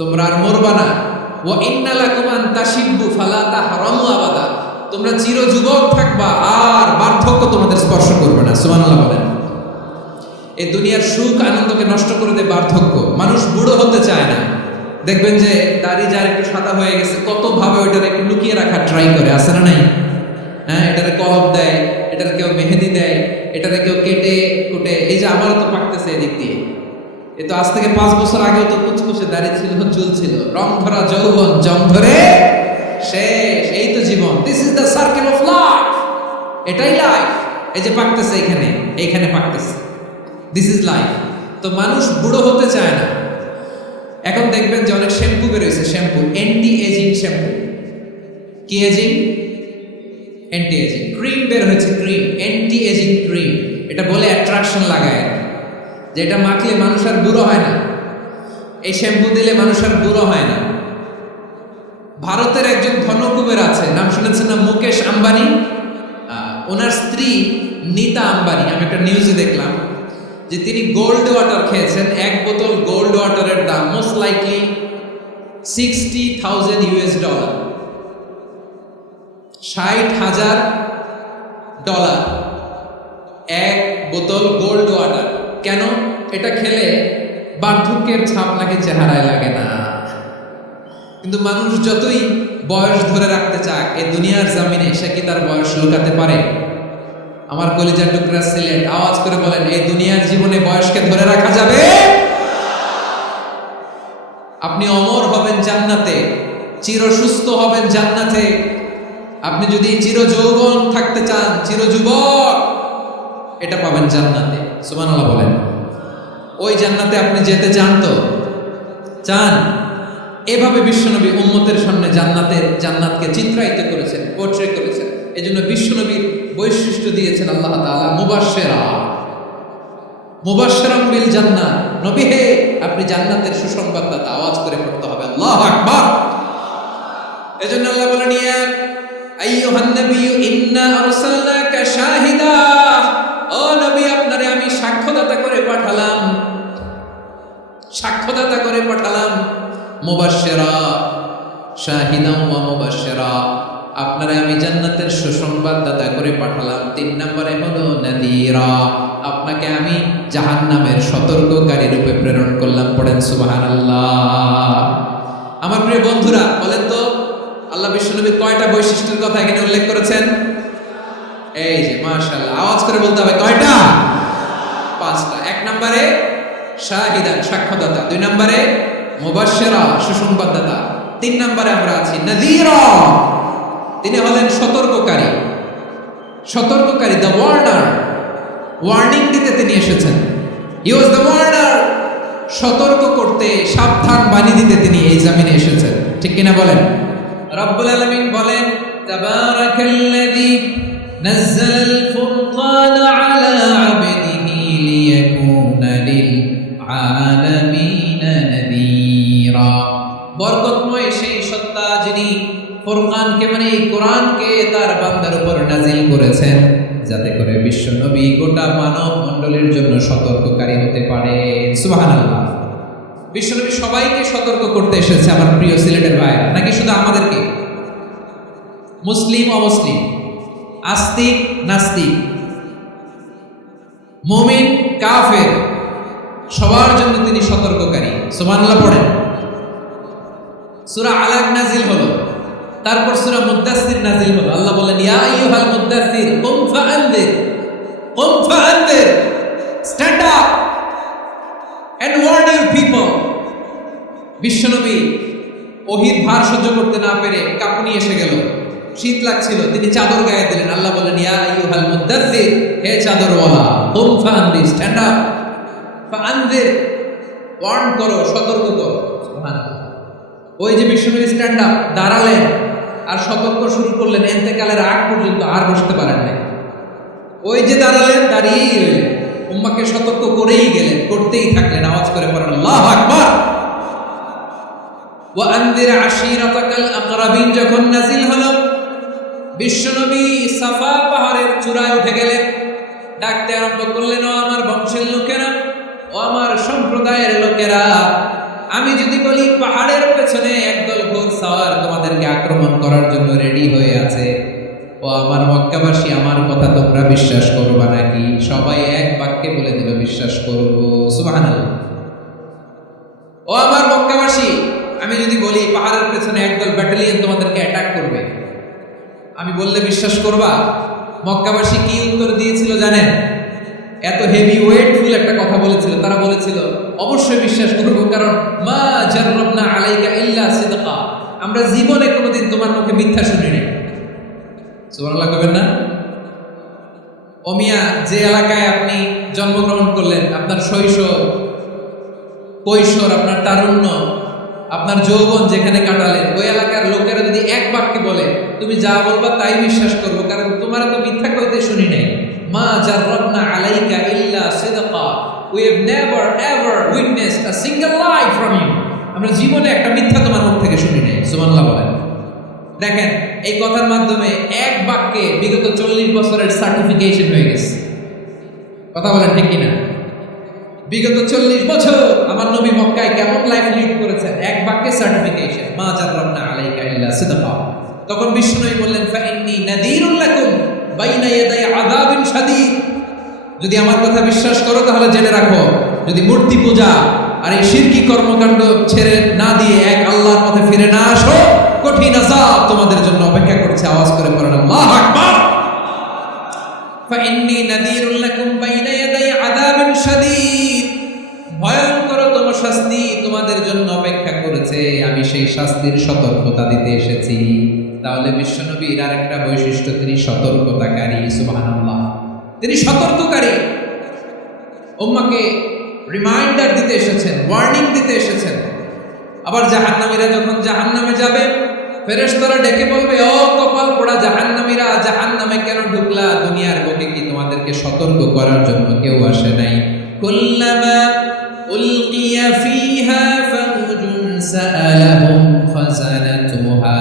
তোমরা আর মরবা না। ওয়া ইন্না লাকুম আন তাশিব্বু ফালা তাহরামু আবাদা, তোমরা চির যুবক থাকবা, আর বার্ধক্য তোমাদের স্পর্শ করবে না। সুবহানাল্লাহ বলেন। এই দুনিয়ার সুখ আনন্দকে নষ্ট করে দেয় বার্ধক্য। মানুষ বুড়ো হতে চায় না। দেখবেন যে দাড়ি যার একটু সাদা হয়ে গেছে, কত ভাবে ওইটার একটু লুকিয়ে রাখার ট্রাই করে, আছে না নাই? হ্যাঁ, এটারে কলব দেয়, এটার কেউ মেহেদি দেয়, এটারে কেউ কেটে কুটে। এই যে আমারও তো পাকতেছে এদিক দিয়ে, এ তো আজ থেকে 5 বছর আগেও তো কুচকুচে দাড়ি ছিল, চুল ছিল, রং ধরা যৌবন, জং ধরে শেষ। এই তো জীবন। This is the circle of life, এটাই লাইফ। এই যে পাকতেছে এইখানে, এইখানে পাকতেছে, দিস ইজ লাইফ। তো মানুষ বুড়ো হতে চায় না। এখন দেখবেন যে অনেক শ্যাম্পু বেরোয়েছে, শ্যাম্পু অ্যান্টি এজিং শ্যাম্পু। কি এজিং? Anti ageing. ক্রিম বের হয়েছে, ক্রিম, অ্যান্টি এজিং ক্রিম। এটা বলে অ্যাট্রাকশন লাগায়, যে এটা মাখলে মানুষ আর বুড়ো হয় না, এই শ্যাম্পু দিলে মানুষ আর বুড়ো হয় না। ভারতের একজন ধনকুবের আছে, নাম শুনেছেন না? মুকেশ আম্বানি। ওনার স্ত্রী নীতা আম্বানি, আমি একটা নিউজে দেখলাম যে তিনি গোল্ড ওয়াটার খেয়েছেন। এক বোতল গোল্ড ওয়াটারের দাম মোস্ট লাইকলি $60,000, $60,000 এক বোতল গোল্ড ওয়াটার। কেন? এটা খেলে বার্ধক্যের ছাপ নাকি চেহারায় লাগে না। কিন্তু মানুষ যতই বয়স ধরে রাখতে চাক এই দুনিয়ার জামিনে, সে কি তার বয়স লুকাতে পারে? আমার কলিজার টুকরা সিলেট, আওয়াজ করে বলেন, এই দুনিয়ার জীবনে বয়সকে ধরে রাখা যাবে? আপনি অমর হবেন জান্নাতে, চির সুস্থ হবেন জান্নাতে। আপনি যদি চির যৌবন থাকতে চান, চির যুবক, এটা পাবেন জান্নাতে। সুবহানাল্লাহ বলেন। ওই জান্নাতে আপনি যেতে চান তো? চান? এভাবে বিশ্বনবী উম্মতের সামনে জান্নাতকে চিত্রায়িত করেছেন, পোর্ট্রেট করেছেন। এজন্য বিশ্বনবীর বৈশিষ্ট্য দিয়েছেন আল্লাহ তাআলা মুবাশশিরাম বিল জান্নাহ। নবী হে, আপনি জান্নাতের সুসংবাদদাতা। আওয়াজ করে পড়তে হবে আল্লাহু আকবার। এজন্য আল্লাহ বলেন, ইয়া আইয়ুহান নাবিয়্যু ইন্না আরসালনাকা শাহিদা, ও নবী আপনারে আমি সাক্ষ্যদাতা করে পাঠালাম, সাক্ষ্যদাতা করে পাঠালাম। মুবাশশিরা, শাহিদান ওয়া মুবাশশিরা, আপনারে আমি জান্নাতের সুসংবাদদাতা করে পাঠালাম। 3 নম্বরে হলো নাযীরা, আপনাকে আমি জাহান্নামের সতর্ককারী রূপে প্রেরণ করলাম। পড়েন সুবহানাল্লাহ। আমার প্রিয় বন্ধুরা, বলেন তো আল্লাহ বিশ্বনবীর কয়টা বৈশিষ্ট্যের কথা এখানে উল্লেখ করেছেন? এই যে মাশাআল্লাহ, আওয়াজ করে বলতে হবে, কয়টা? 5টা। 1 নম্বরে শাহিদান, সাক্ষ্যদাতা। 2 নম্বরে মুবাশশিরা, সুসংবাদদাতা। 3 নম্বরে আমরা আছি নাযীরা, তিনি হলেন সতর্ককারী। সতর্ককারী, দ্য ওয়ার্নার, ওয়ার্নিং দিতে তিনি এসেছেন। হি ওয়াজ দ্য ওয়ার্নার, সতর্ক করতে, সাবধান বাণী দিতে তিনি এই জমিনে এসেছেন। ঠিক কিনা বলেন? রব্বুল আলামিন বলেন তাবারাকাল্লাযী নাযালাল ফুরকানা আলা আবদিহি লিয়াকুনা লিল আলামিনা নাযীরা। বরকতময় সেই সত্তা যিনি ফুরকানকে মানে এই কোরআনকে তার বান্দার উপর নাজিল করেছেন, যাতে করে বিশ্ব নবী গোটা মানব মণ্ডলীর জন্য সতর্ককারী হতে পারে। সুবহানাল্লাহ। বিশ্ব নবী সবাইকে সতর্ক করতে এসেছে আমার প্রিয় সিলেটের ভাইরা, নাকি শুধু আমাদেরকে? মুসলিম অমুসলিম, আস্তিক নাস্তিক, মুমিন কাফের, সবার জন্য তিনি সতর্ককারী। সুবহানাল্লাহ পড়েন। সূরা আলাক নাজিল হলো, তারপর সূরা মুদ্দাসসির নাজিল হলো। আল্লাহ বলেন ইয়া আইয়ুহাল মুদ্দাসসির কুম ফাআনদির, কুম ফাআনদির, stand up and warn your people. বিশ্বনবী ওহীর ভার সহ্য করতে না পেরে কাঁপুনি এসে গেল, শীত লাগছিল, তিনি চাদর গায়ে দিলেন। আল্লাহ বলেন ইয়া আইয়ুহাল মুদ্দাসসির, হে চাদরওয়ালা, কুম ফাআনদির, স্ট্যান্ড আপ, ফাআনদির, ওয়ার্ন করো, সতর্ক করো। সুবহানাল্লাহ। ওই যে বিশ্বনবী স্ট্যান্ড আপ, দাঁড়ালেন আর সতর্ক শুরু করলেন, ইন্তেকালের আগ পর্যন্ত আর বসতে পারেন নাই। ওই যে দাঁড়ালেন, দাঁড়িয়েই রইলেন, উম্মাহকে সতর্ক করেই গেলেন, করতেই থাকলেন। আওয়াজ করে পড়েন আল্লাহু আকবার। ওয়া আনদির আশীরাতাকাল আকরাবিন যখন নাজিল হলো, বিশ্বনবী সাফা পাহাড়ের চূড়ায় উঠে গেলেন, ডাকতে আরম্ভ করলেন, ও আমার বংশের লোকেরা, ও আমার সম্প্রদায়ের লোকেরা, আমি যদি বলি পাহাড়ের পেছনে একদল ঘোড়সাওয়ার তোমাদেরকে আক্রমণ করার জন্য রেডি হয়ে আছে, ও আমার মক্কাবাসী, আমার কথা তোমরা বিশ্বাস করবা নাকি? সবাই এক বাক্যে বলে দিল বিশ্বাস করব। সুবহানাল্লাহ। ও আমার মক্কাবাসী, আমি যদি বলি পাহাড়ের পেছনে একদল ব্যাটালিয়ন তোমাদেরকে অ্যাটাক করবে, আমি বললে বিশ্বাস করবা? মক্কাবাসী কি উত্তর দিয়েছিল জানেন? এত হেভি ওয়েটফুল একটা কথা বলেছিল। তারা বলেছিল অবশ্যই বিশ্বাস করব, কারণ মা জাররাবনা আলাইকা ইল্লা সিদকা, আমরা জীবনে কোনোদিন তোমার মুখে মিথ্যা শুনি নাই। সুবহানাল্লাহ কইবেন না? ওমিয়া, যে এলাকায় আপনি জন্মগ্রহণ করলেন, আপনার শৈশব, কৈশোর, আপনার তারুণ্য, আপনার যৌবন যেখানে কাটালেন, ওই এলাকার লোকেরা যদি এক বাক্যে বলে তুমি যা বলবা তাই বিশ্বাস করব, কারণ তোমার তো মিথ্যা কইতে শুনি নাই। মা জাররাবনা আলাইকা ইল্লা সিদকা, we have never ever witnessed a single lie from you, আমরা জীবনে একটা মিথ্যা তোমার মুখ থেকে শুনি নাই। সুবহানাল্লাহ বলেন। দেখেন, এই কথার মাধ্যমে এক বাক্যে বিগত 40 বছরের সার্টিফিকেশন হয়ে গেছে। কথা বলেন ঠিক কিনা? বিগত 40 বছর আমার নবী মক্কায় কেমন লাইফ লিড করেছেন, এক বাক্যে সার্টিফিকেশন, মা জাররাবনা আলাইকা ইল্লা সিদকা। তখন বিষ্ণুই বললেন ফাইন্নী নাযীরুল লাকুম বাইনা ইয়াদাই আযাবিন শাদীদ, যদি আমার কথা বিশ্বাস করো তাহলে জেনে রাখো, যদি মূর্তি পূজা আর এই শিরকি কর্মকাণ্ড ছেড়ে না দিয়ে এক আল্লাহর পথে ফিরে না আসো, কঠিন আযাব তোমাদের জন্য অপেক্ষা করছে। আওয়াজ করে পড়েন আল্লাহু আকবার। ফাইন্নী নাযীরুল লাকুম বাইনা ইয়াদাই আযাবিন শাদীদ, ভয়ঙ্করতম শাস্তি তোমাদের জন্য অপেক্ষা করেছে, আমি সেই শাস্তির সতর্কতা দিতে এসেছি। তাহলে বিশ্বনবীর আরেকটা বৈশিষ্ট্য, তিনি সতর্কতাকারী। সুবহানাল্লাহ। তিনি সতর্ককারী, উম্মাহকে রিমাইন্ডার দিতে এসেছেন, ওয়ার্নিং দিতে এসেছেন। আবার জাহান্নামীরা যখন জাহান্নামে যাবে, ফেরেশতারা ডেকে বলবে, ও কপাল পোড়া জাহান্নামীরা, জাহান্নামে কেন ঢুকলা? দুনিয়ার বুকে কি তোমাদেরকে সতর্ক করার জন্য কেউ আসে নাই? কুল্লামা উলকিয়া ফিহা ফাউজুন সাআলাহুম খাযানাতুহা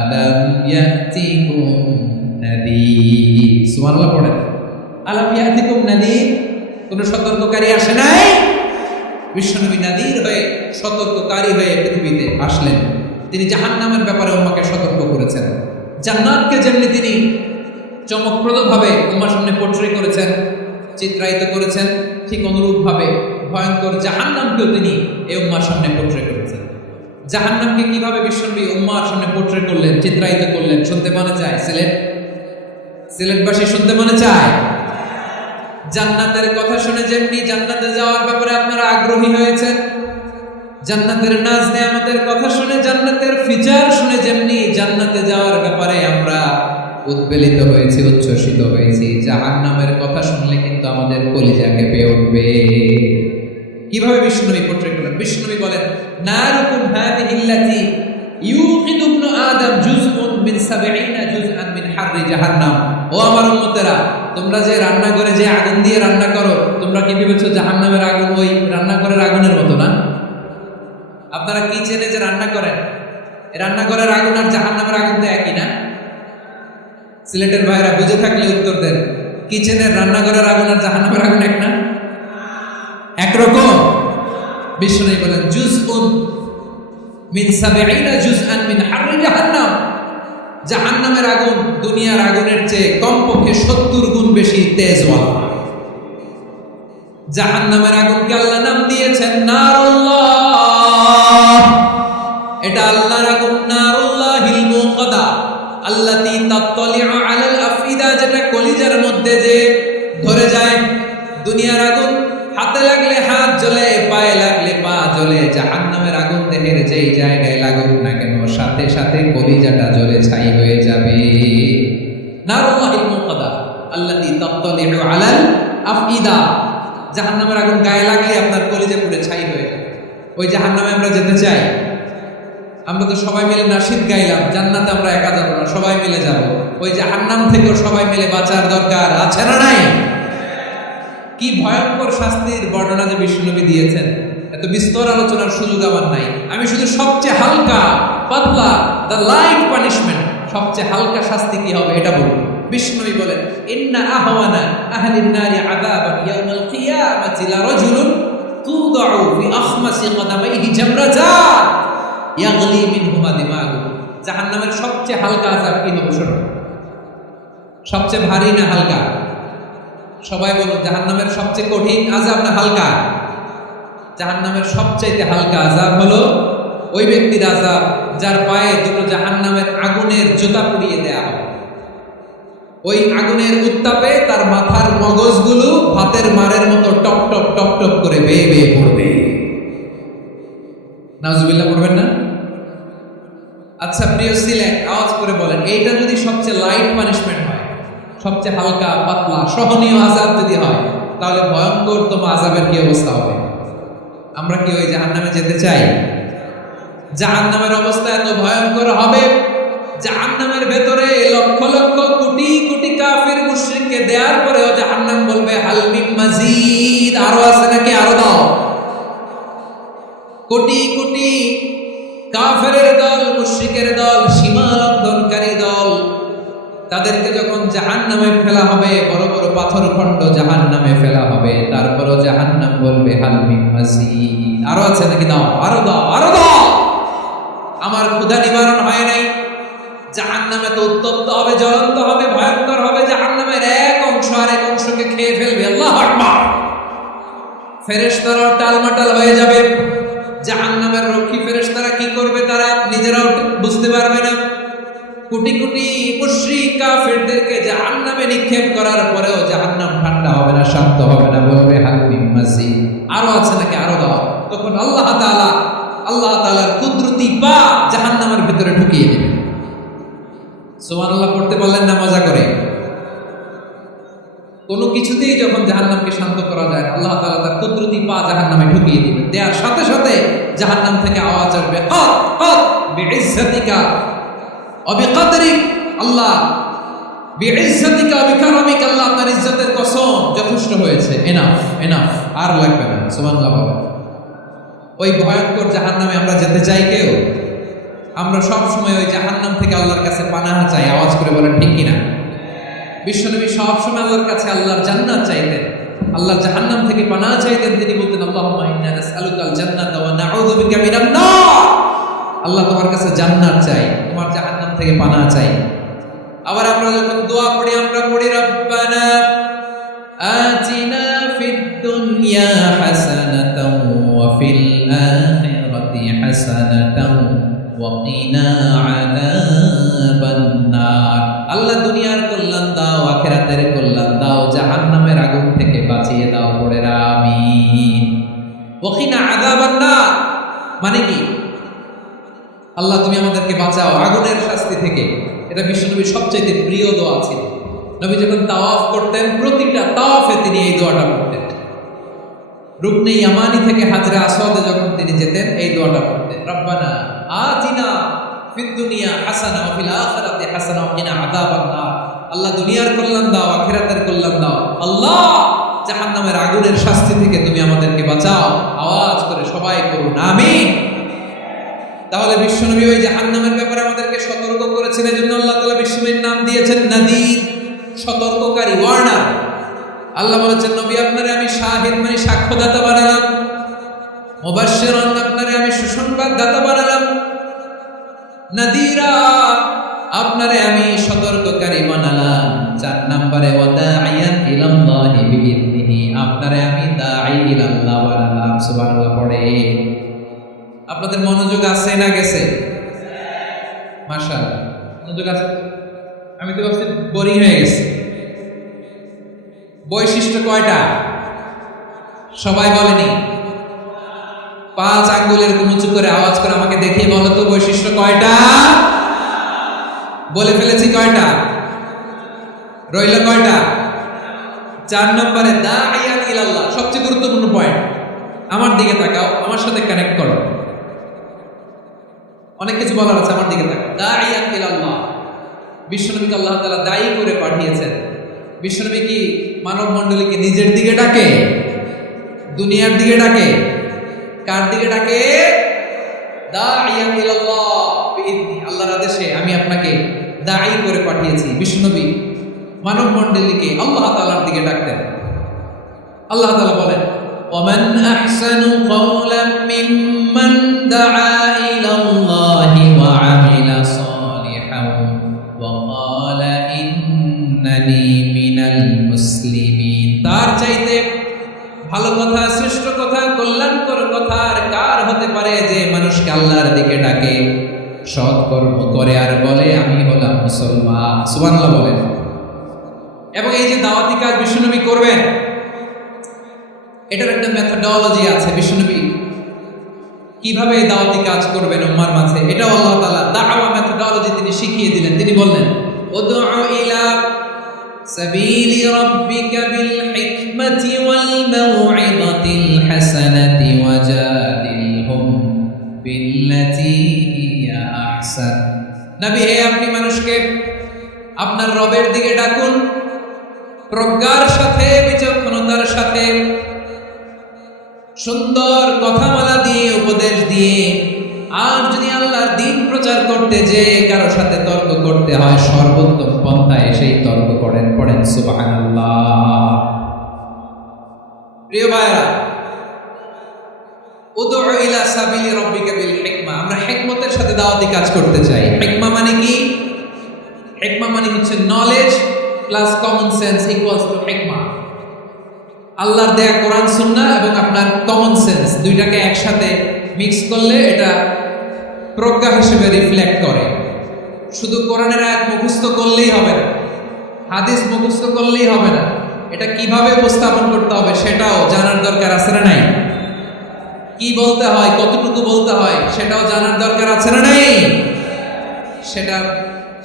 আলাম ইয়াতিকুম নাযীর। সুবহানাল্লাহ পড়েন। আলাম ইয়াতিকুম নাযীর, কোন সতর্ককারী আসে নাই? বিশ্বনবী নাযীর হয়ে, সতর্ককারী হয়ে পৃথিবীতে আসলেন। তিনি জাহান্নামের ব্যাপারে উম্মাহকে সতর্ক করেছেন। জান্নাতকে যেমনি তিনি চমকপ্রদভাবে উম্মাহর সামনে পোর্ট্রে করেছেন, চিত্রায়িত করেছেন, ঠিক অনুরূপভাবে ভয়ঙ্কর জাহান্নামকেও তিনি এই উম্মাহর সামনে পোর্ট্রে করেছেন। জাহান্নামকে কিভাবে বিশ্বনবী উম্মাহর সামনে পোর্ট্রে করলেন, চিত্রায়িত করলেন, শুনতে মনে চায়? সিলেটবাসী শুনতে মনে চায়? জান্নাতের কথা শুনে যেমনি জান্নাতে যাওয়ার ব্যাপারে আপনারা আগ্রহী হয়েছেন, জান্নাতের নাজ নেয়ামতের কথা শুনে, জান্নাতের ফিচার শুনে যেমনি জান্নাতে যাওয়ার ব্যাপারে আমরা উদ্বেলিত হয়েছি, উচ্ছ্বসিত হয়েছি, জাহান্নামের কথা শুনলে কিন্তু আমাদের কলিজা কেঁপে উঠবে। কিভাবে বিশ্বনবী পোট্রে করলেন? বিশ্বনবী বলেন, নারুকুম হাযিহিল্লাতী ইউকিদু ইবনু আদম জুজউন মিন ৭০ জুজআন মিন হাররি জাহান্নাম। ও আমার উম্মতেরা, তোমরা যে রান্নাঘরে যে আগুন দিয়ে রান্না করো, তোমরা কি ভেবেছো জাহান্নামের আগুন ওই রান্নাঘরের আগুনের মতো না? আপনারা কিচেনে যে রান্না করেন, রান্নাঘরের আগুন আর জাহান্নামের আগুন তো একই না? সিলেটের ভাইরা বুঝে থাকলে উত্তর দেন। কিচেনের রান্নাঘরের আগুন আর জাহান্নামের আগুন এক না? একরকম? বিশ্বনবী বলেন, জুজউন মিন ৭০ জুজআন মিন হাররি জাহান্নাম। জাহান্নামের আগুন দুনিয়ার আগুনের চেয়ে কমপক্ষে ৭০ গুণ বেশি তেজওয়ালা। জাহান্নামের আগুনকে আল্লাহ নাম দিয়েছেন নারুল্লাহ। এটা আল্লাহর আগুন, নারুল্লাহিল মুকাদা আল্লাতী তাত্তালিউ আলাল আফইদা, যেটা কলিজার মধ্যে যে ধরে যায়। দুনিয়ার আগুন হাতে লাগলে হাত জ্বলে, পায়ে লাগলে পা জ্বলে। জাহান্নামের আগুন দেহের যেই জায়গায় লাগুক না কেন, সাথে সাথে কলিজাটা জ্বলে ছাই হয়ে যাবে। নারুল্লাহিল মুকাদা আল্লাতী তাত্তালিউ আলাল আফইদা। জাহান্নামের আগুন গায়ে লাগলে আপনার কলিজা পুড়ে ছাই হয়ে যাবে। ওই জাহান্নামে আমরা যেতে চাই? আমরা তো সবাই মিলে নাশিদ গাইলাম, জান্নাতে আমরা একা যাব না, সবাই মিলে যাব। ওই জাহান্নাম থেকেও সবাই মিলে বাঁচার দরকার আছে না নাই? কি ভয়ঙ্কর শাস্তির বর্ণনা যে বিশ্বনবী দিয়েছেন, এত বিস্তর আলোচনার সুযোগ আমার নাই। আমি শুধু সবচেয়ে হালকা পাতলা, দ্য লাইট পানিশমেন্ট, সবচেয়ে হালকা শাস্তি কি হবে এটা বলবো। বিশ্বনবী বলেন, ইন্না আহওয়ানা আহলিন নারি আযাবান ইয়াউমাল কিয়ামাতি লারাজুলুন তুদাউ ফি আখমাসি কদামাইহি জামরাতান ইয়াগলি মিনহুমা দিমাগু। জাহান্নামের সবচেয়ে হালকা আযাব কি হবে শোনো? সবচেয়ে ভারী না হালকা? সবাই বলুন, জাহান্নামের সবচেয়ে কঠিন আযাব না হালকা? জাহান্নামের সবচাইতে হালকা আযাব হলো ওই ব্যক্তির আযাব যার পায়ে দুটো জাহান্নামের আগুনের জুতা পুড়িয়ে দেয়া হবে। ওই আগুনের উত্তাপে তার মাথার মগজগুলো ভাতের মারের মতো টপ টপ টপ টপ করে বেয়ে বেয়ে পড়বে। নাউজুবিল্লাহ পড়বেন না? আচ্ছা প্রিয় সিলেট, আওয়াজ করে বলেন, এইটা যদি সবচেয়ে লাইট পানিশমেন্ট হয়, সবচেয়ে হালকা পাতলা সহনীয় আযাব যদি হয়, তাহলে ভয়ঙ্করতম আযাবের কি অবস্থা হবে? আমরা কি ওই জাহান্নামে যেতে চাই? জাহান্নামের অবস্থা এত ভয়ঙ্কর হবে, জাহান্নামের ভেতরে লক্ষ লক্ষ কোটি কোটি কাফির মুশরিককে দেওয়ার পরেও জাহান্নাম বলবে, হাল মিন মাজিদ, আরো আছে নাকি, আরো দাও। কোটি কোটি কাফেরের দল, মুশরিকের দল, সীমা লঙ্ঘনকারী দল, তাদেরকে যখন জাহান্নামে ফেলা হবে, বড় বড় পাথর খণ্ড জাহান্নামে ফেলা হবে, তারপরও জাহান্নাম বলবে, হাল মিন মাজিদ, আরো আছে নাকি, দাও, আরো দাও, আরো দাও। আমার ক্ষুধা নিবারণ হয় নাই। জাহান্নামে তো উত্তপ্ত হবে, জ্বলন্ত হবে, ভয়ঙ্কর হবে। জাহান্নামের এক অংশ আর এক অংশকে খেয়ে ফেলবে। আল্লাহু আকবার। ফেরেশতারাও টালমাটাল হয়ে যাবে। জাহান্নামের রক্ষী ফেরেশতারা কি করবে? তারা নিজেরাও বুঝতে পারবে না। কোটি কোটি মুশরিক কাফেরদেরকে জাহান্নামে নিক্ষেপ করার পরেও জাহান্নাম ঠান্ডা হবে না, শান্ত হবে না, বলবে হাল মিন মাজিদ, আরো আছে নাকি, আরো দাও। তখন আল্লাহ তাআলার কুদরতি পা জাহান্নামের ভিতরে ঢুকিয়ে দেবে। সুবহানাল্লাহ পড়তে পারলেন না মজা করে? কোনো কিছুতেই যখন জাহান্নামকে শান্ত করা যায়, আল্লাহ তাআলা তার কুদরতি পা জাহান্নামে ঢুকিয়ে দিবেন। দেওয়ার সাথে সাথে জাহান্নাম থেকে আওয়াজ আসবে, কাত কাত বিইজ্জাতিকা ওয়া বিকদরিক, আল্লাহ বিইজ্জাতিকা ওয়া বিকারমিকা, আল্লাহ আপনার ইজ্জতের কসম, যথেষ্ট হয়েছে, এনাফ এনাফ, আর লাগবে না। সুবহানাল্লাহ বলেন। ওই ভয়ঙ্কর জাহান্নামে আমরা যেতে চাই কেউ? আমরা সব সময় ওই জাহান্নাম থেকে আল্লাহর কাছে পানাহা চাই। আওয়াজ করে বলেন ঠিক কিনা? বিশ্বনবী সব সময় আল্লাহর কাছে আল্লাহর জান্নাত চাইতেন, আল্লাহর জাহান্নাম থেকে পানাহা চাইতেন। তিনি বলতেন, আল্লাহুম্মা ইন্না নাসআলুকাল জান্নাতা ওয়া নাউযু বিকা মিনান নার। আল্লাহ তোমার কাছে জান্নাত চাই, তোমার জাহান্নাম থেকে পানাহা চাই। আবার আমরা যখন দোয়া পড়ি, আমরা পড়ি, রব্বানা আতিনা ফিদ দুনিয়া হাসানাতাও ওয়া ফিল আখিরাতি হাসানাতাও ওয়া কিনা আযাবান নার। আল্লাহ দুনিয়ার কল্যাণ দাও, আখিরাতের কল্যাণ দাও, জাহান্নামের আগুন থেকে বাঁচিয়ে দাও, পড়ে আমিন। ওয়া কিনা আযাবান নার। মানে কি? আল্লাহ তুমি আমাদেরকে বাঁচাও আগুনের শাস্তি থেকে। এটা বিশ্বনবীর সবচেয়ে প্রিয় দোয়া ছিল। নবী যখন তাওয়াফ করতেন, প্রতিটা তাওয়াফে তিনি এই দোয়াটা পড়তেন। রুকনে ইয়ামানি থেকে হাজরে আসওয়াদে যখন তিনি যেতেন, এই দোয়াটা পড়তেন, রব্বানা আতিনা ফিদ দুনিয়া হাসানা ওয়া ফিল আখিরাতি হাসানা ওয়া কিনা আযাবান নার। আল্লাহ দুনিয়ার কল্যাণ দাও, আখিরাতের কল্যাণ দাও। আল্লাহ জাহান্নামের আগুনের শাস্তি থেকে তুমি আমাদেরকে বাঁচাও। আওয়াজ করে সবাই করুন আমিন। তাহলে বিশ্বনবী ওই জাহান্নামের ব্যাপারে আমাদেরকে সতর্ক করেছেন। এজন্য আল্লাহ তাআলা বিশ্বনবীর নাম দিয়েছেন নাদির, সতর্ককারী, ওয়ার্নার। আল্লাহ বলেছেন নবী আপনারে আমি শাহিদ মানে সাক্ষ্যদাতা বানালাম, মুবাশশিরান আপনারে আমি সুসংবাদদাতা বানালাম, নাদিরা আপনারে আমি সতর্ককারী বানালাম। 4 নম্বরে ওয়াদাইয়ান ইলাল্লাহি বিইذনিহি আপনারে আমি দাঈ ইলাল্লাহ বানালাম। সুবহানাল্লাহ পড়ে। আপনাদের মনোযোগ আছে না গেছে? মাশাআল্লাহ মনোযোগ আছে। আমি তো ভাবছি বোরিং হয়ে গেছে। বৈশিষ্ট্য কয়টা সবাই বলেনি? 5 আঙ্গুলের উঁচু করে আওয়াজ করে আমাকে দেখিয়ে বলো তো বৈশিষ্ট্য কয়টা? বলে ফেলেছি কয়টা? রইল কয়টা? 4 নম্বরে দাঈয়ান ইলাল্লাহ, সবচেয়ে গুরুত্বপূর্ণ পয়েন্ট। আমার দিকে তাকাও, আমার সাথে কানেক্ট করো। অনেক কিছু বলার আছে, আমার দিকে তাকাও। দাঈয়ান ইলাল্লাহ, বিশ্বনবীকে আল্লাহ তাআলা দায়ী করে পাঠিয়েছেন। বিশ্বনবী কি মানব মণ্ডলীকে নিজের দিকে ডাকে? দুনিয়ার দিকে ডাকে? কার দিকে ডাকে? দাঈয়ান ইলাল্লাহ বিইذনি, আল্লাহর আদেশে আমি আপনাকে দায়ী করে পাঠিয়েছি। বিশ্বনবী মানব মণ্ডলীকে আল্লাহ তাআলার দিকে ডাকতেন। আল্লাহ তাআলা বলেন ওয়ামান আহসানু কাওলাম মিম্মান দাআ ইলাল্লাহি ওয়া আমিলা সালিহান ওয়া ক্বালা ইন্নানি মিনাল মুসলিমিন। তার চাইতে ভালো কথা, শ্রেষ্ঠ কথা, কল্যাণকর কথা আর কার হতে পারে যে মানুষকে আল্লাহর দিকে ডাকে, সৎকর্ম করে আর বলে আমি হলাম মুসলমান। সুবহানাল্লাহ বলেন। এবং এই যে দাওয়াতি কাজ বিশ্বনবী করবেন, এটার একটা মেথডোলজি আছে। বিশ্বনবী কিভাবে এই দাওয়াতি কাজ করবেন উম্মার মাঝে, এটা আল্লাহ তাআলা দাওয়া মেথডোলজি তিনি শিখিয়ে দিলেন। তিনি বললেন উদউ ইলা সাবিলি রাব্বিকা বিল হিকমাতি ওয়াল মাউইযাতিল হাসানাতি ওয়াজাদিলহুম বিল্লাতী হিয়া আহসান। নবী হে আপনি মানুষকে আপনার রবের দিকে ডাকুন, প্রজ্ঞার সাথে, বিচক্ষণতার সাথে, সুন্দর কথামালা দিয়ে, উপদেশ দিয়ে। আর যদি আল্লাহর দ্বীন প্রচার করতে যে কারো সাথে তর্ক করতে হয়, সর্বোত্তম পন্থায় সেই তর্ক করেন। পড়েন সুবহানাল্লাহ। প্রিয় ভাইরা, উদউ ইলা সাবিলি রাব্বিকা বিল হিকমা, আমরা হিকমতের সাথে দাওয়াতি কাজ করতে চাই। হিকমা মানে কি? হিকমা মানে হচ্ছে knowledge plus common sense equals to হিকমা। আল্লাহর দেয়া কোরআন সুন্নাহ এবং আপনার কমন সেন্স দুইটাকে একসাথে মিক্স করলে এটা প্রজ্ঞা হিসেবে রিফ্লেক্ট করে। শুধু কোরআনের আয়াত মুখস্থ করলেই হবে না, হাদিস মুখস্থ করলেই হবে না, এটা কিভাবে উপস্থাপন করতে হবে সেটাও জানার দরকার আছে না নাই? কি বলতে হয়, কতটুকু বলতে হয় সেটাও জানার দরকার আছে না নাই?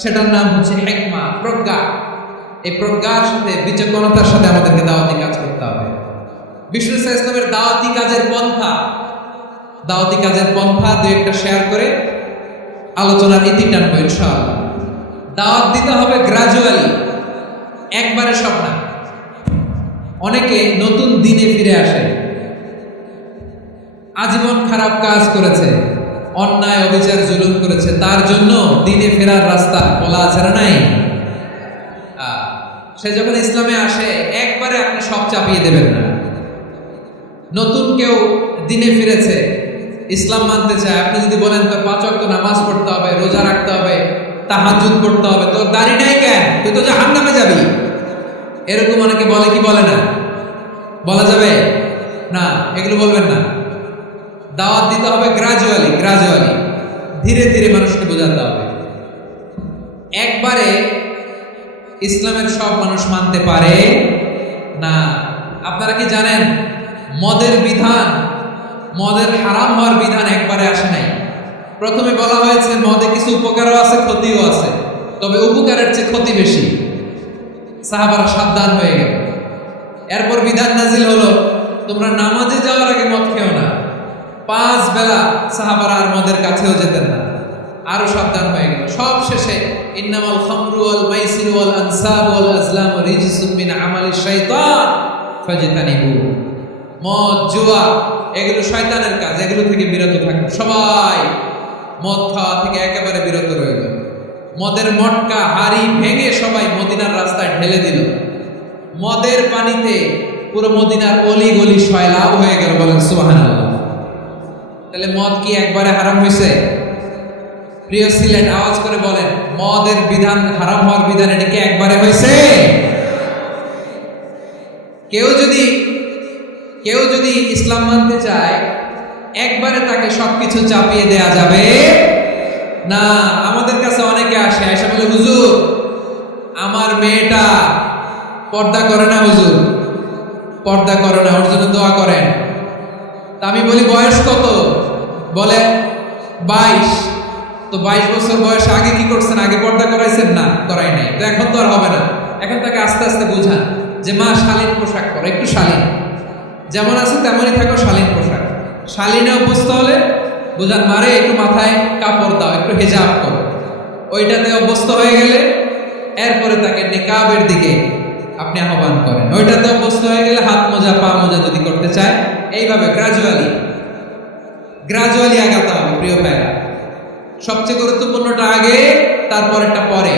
সেটার নাম হচ্ছে হিকমা, প্রজ্ঞা। এই প্রজ্ঞার সাথে, বিচক্ষণতার সাথে আমাদেরকে দাওয়াতি কাজ করতে হবে। বিষ্ণু ইসলামের দাওয়াতি কাজের পন্থা দুই একটা শেয়ার করে আলোচনার ইতি টানবো ইনশাআল্লাহ। দাওয়াত দিতে হবে গ্রাজুয়ালি, একবারে সব না। অনেকে নতুন দিনে ফিরে আসে, আজীবন খারাপ কাজ করেছে, অন্যায় অবিচার জুলুম করেছে, তার জন্য দিনে ফেরার রাস্তা খোলা আছে না নাই? সে যখন ইসলামে আসে একবারে আপনি সব চাপিয়ে দেবেন না। নতুন কেউ দিনে ফিরেছে, ইসলাম মানতে চায়, আপনি যদি বলেন তোর 5 ওয়াক্ত নামাজ পড়তে হবে, রোজা রাখতে হবে, তাহাজ্জুদ পড়তে হবে, তোর দাড়ি নাই কেন, তুই তো জাহান্নামে যাবি, এরকম অনেকে বলে কি বলে না? বলা যাবে না, এগুলো বলবেন না। দাওয়াত দিতে হবে গ্রাজুয়ালি, ধীরে ধীরে মানুষকে বোঝাতে হবে। একবারে ইসলামের সব মানুষ মানতে পারে না। আপনারা কি জানেন মদের বিধান মদের হারাম হওয়ার বিধান একবারে আসে নাই। প্রথমে বলা হয়েছে মদে কিছু উপকারও আছে, ক্ষতিও আছে, তবে উপকারের চেয়ে ক্ষতি বেশি। সাহাবারা সাবধান হয়ে গেল। এরপর বিধান নাজিল হলো, তোমরা নামাজে যাওয়ার আগে মদ খেও না। 5 বেলা সাহাবারা আর মদের কাছেও যেতেন না, আরো সাবধান হয়ে গেল। সব শেষে ইন্নামাল খামরু ওয়াল মাইসিরু ওয়াল আনসাবু ওয়াল আজলামু রিজসুম মিন আমালিশ শাইতান ফাজতানিবু। মদ, জুয়া এগুলো শয়তানের কাজ, এগুলো থেকে বিরত থাকুন। সবাই মদ খাওয়া থেকে একেবারে বিরত রইল। মদের মটকা হাড়ি ভেঙে সবাই মদিনার রাস্তায় ঢেলে দিল। মদের পানিতে পুরো মদিনার অলি গলি সয়লাভ হয়ে গেল। বলেন সুবহানাল্লাহ। তাহলে মদ কি একবারে হারাম হয়েছে? প্রিয় সিলেট, আওয়াজ করে বলেন, মদের বিধান, হারাম হওয়ার বিধান এটা কি একবারে হয়েছে? কেউ যদি ইসলাম মানতে চায়, একবারে তাকে সবকিছু চাপিয়ে দেয়া যাবে না। আমাদের কাছে অনেকে আসে, এসে বলে, হুজুর আমার মেয়েটা পর্দা করে না, হুজুর পর্দা করে না, ওর জন্য দোয়া করেন। তা আমি বলি বয়স কত? বলে 22। তো 22 বছর বয়সে আগে কি করছেন? আগে পর্দা করাইছেন? না, করাই নাই। তো এখন তো আর হবে না। এখন তাকে আস্তে আস্তে বোঝান যে মা শালীন পোশাক পরো, একটু শালীন, যেমন আছে তেমনই থাকো, শালীন পোশাক। শালীনে অভ্যস্ত হলে বোঝান, মারে একটু মাথায় কাপড় দাও, একটু হেজাব করো। ওইটাতে অভ্যস্ত হয়ে গেলে এরপরে তাকে নিকাবের দিকে আপনি আহ্বান করেন। ওইটাতে অভ্যস্ত হয়ে গেলে হাত মোজা, পা মোজা যদি করতে চায়, এইভাবে গ্রাজুয়ালি আগাতে হবে। প্রিয় ভাইরা, সবচেয়ে গুরুত্বপূর্ণটা আগে, তারপরেরটা পরে।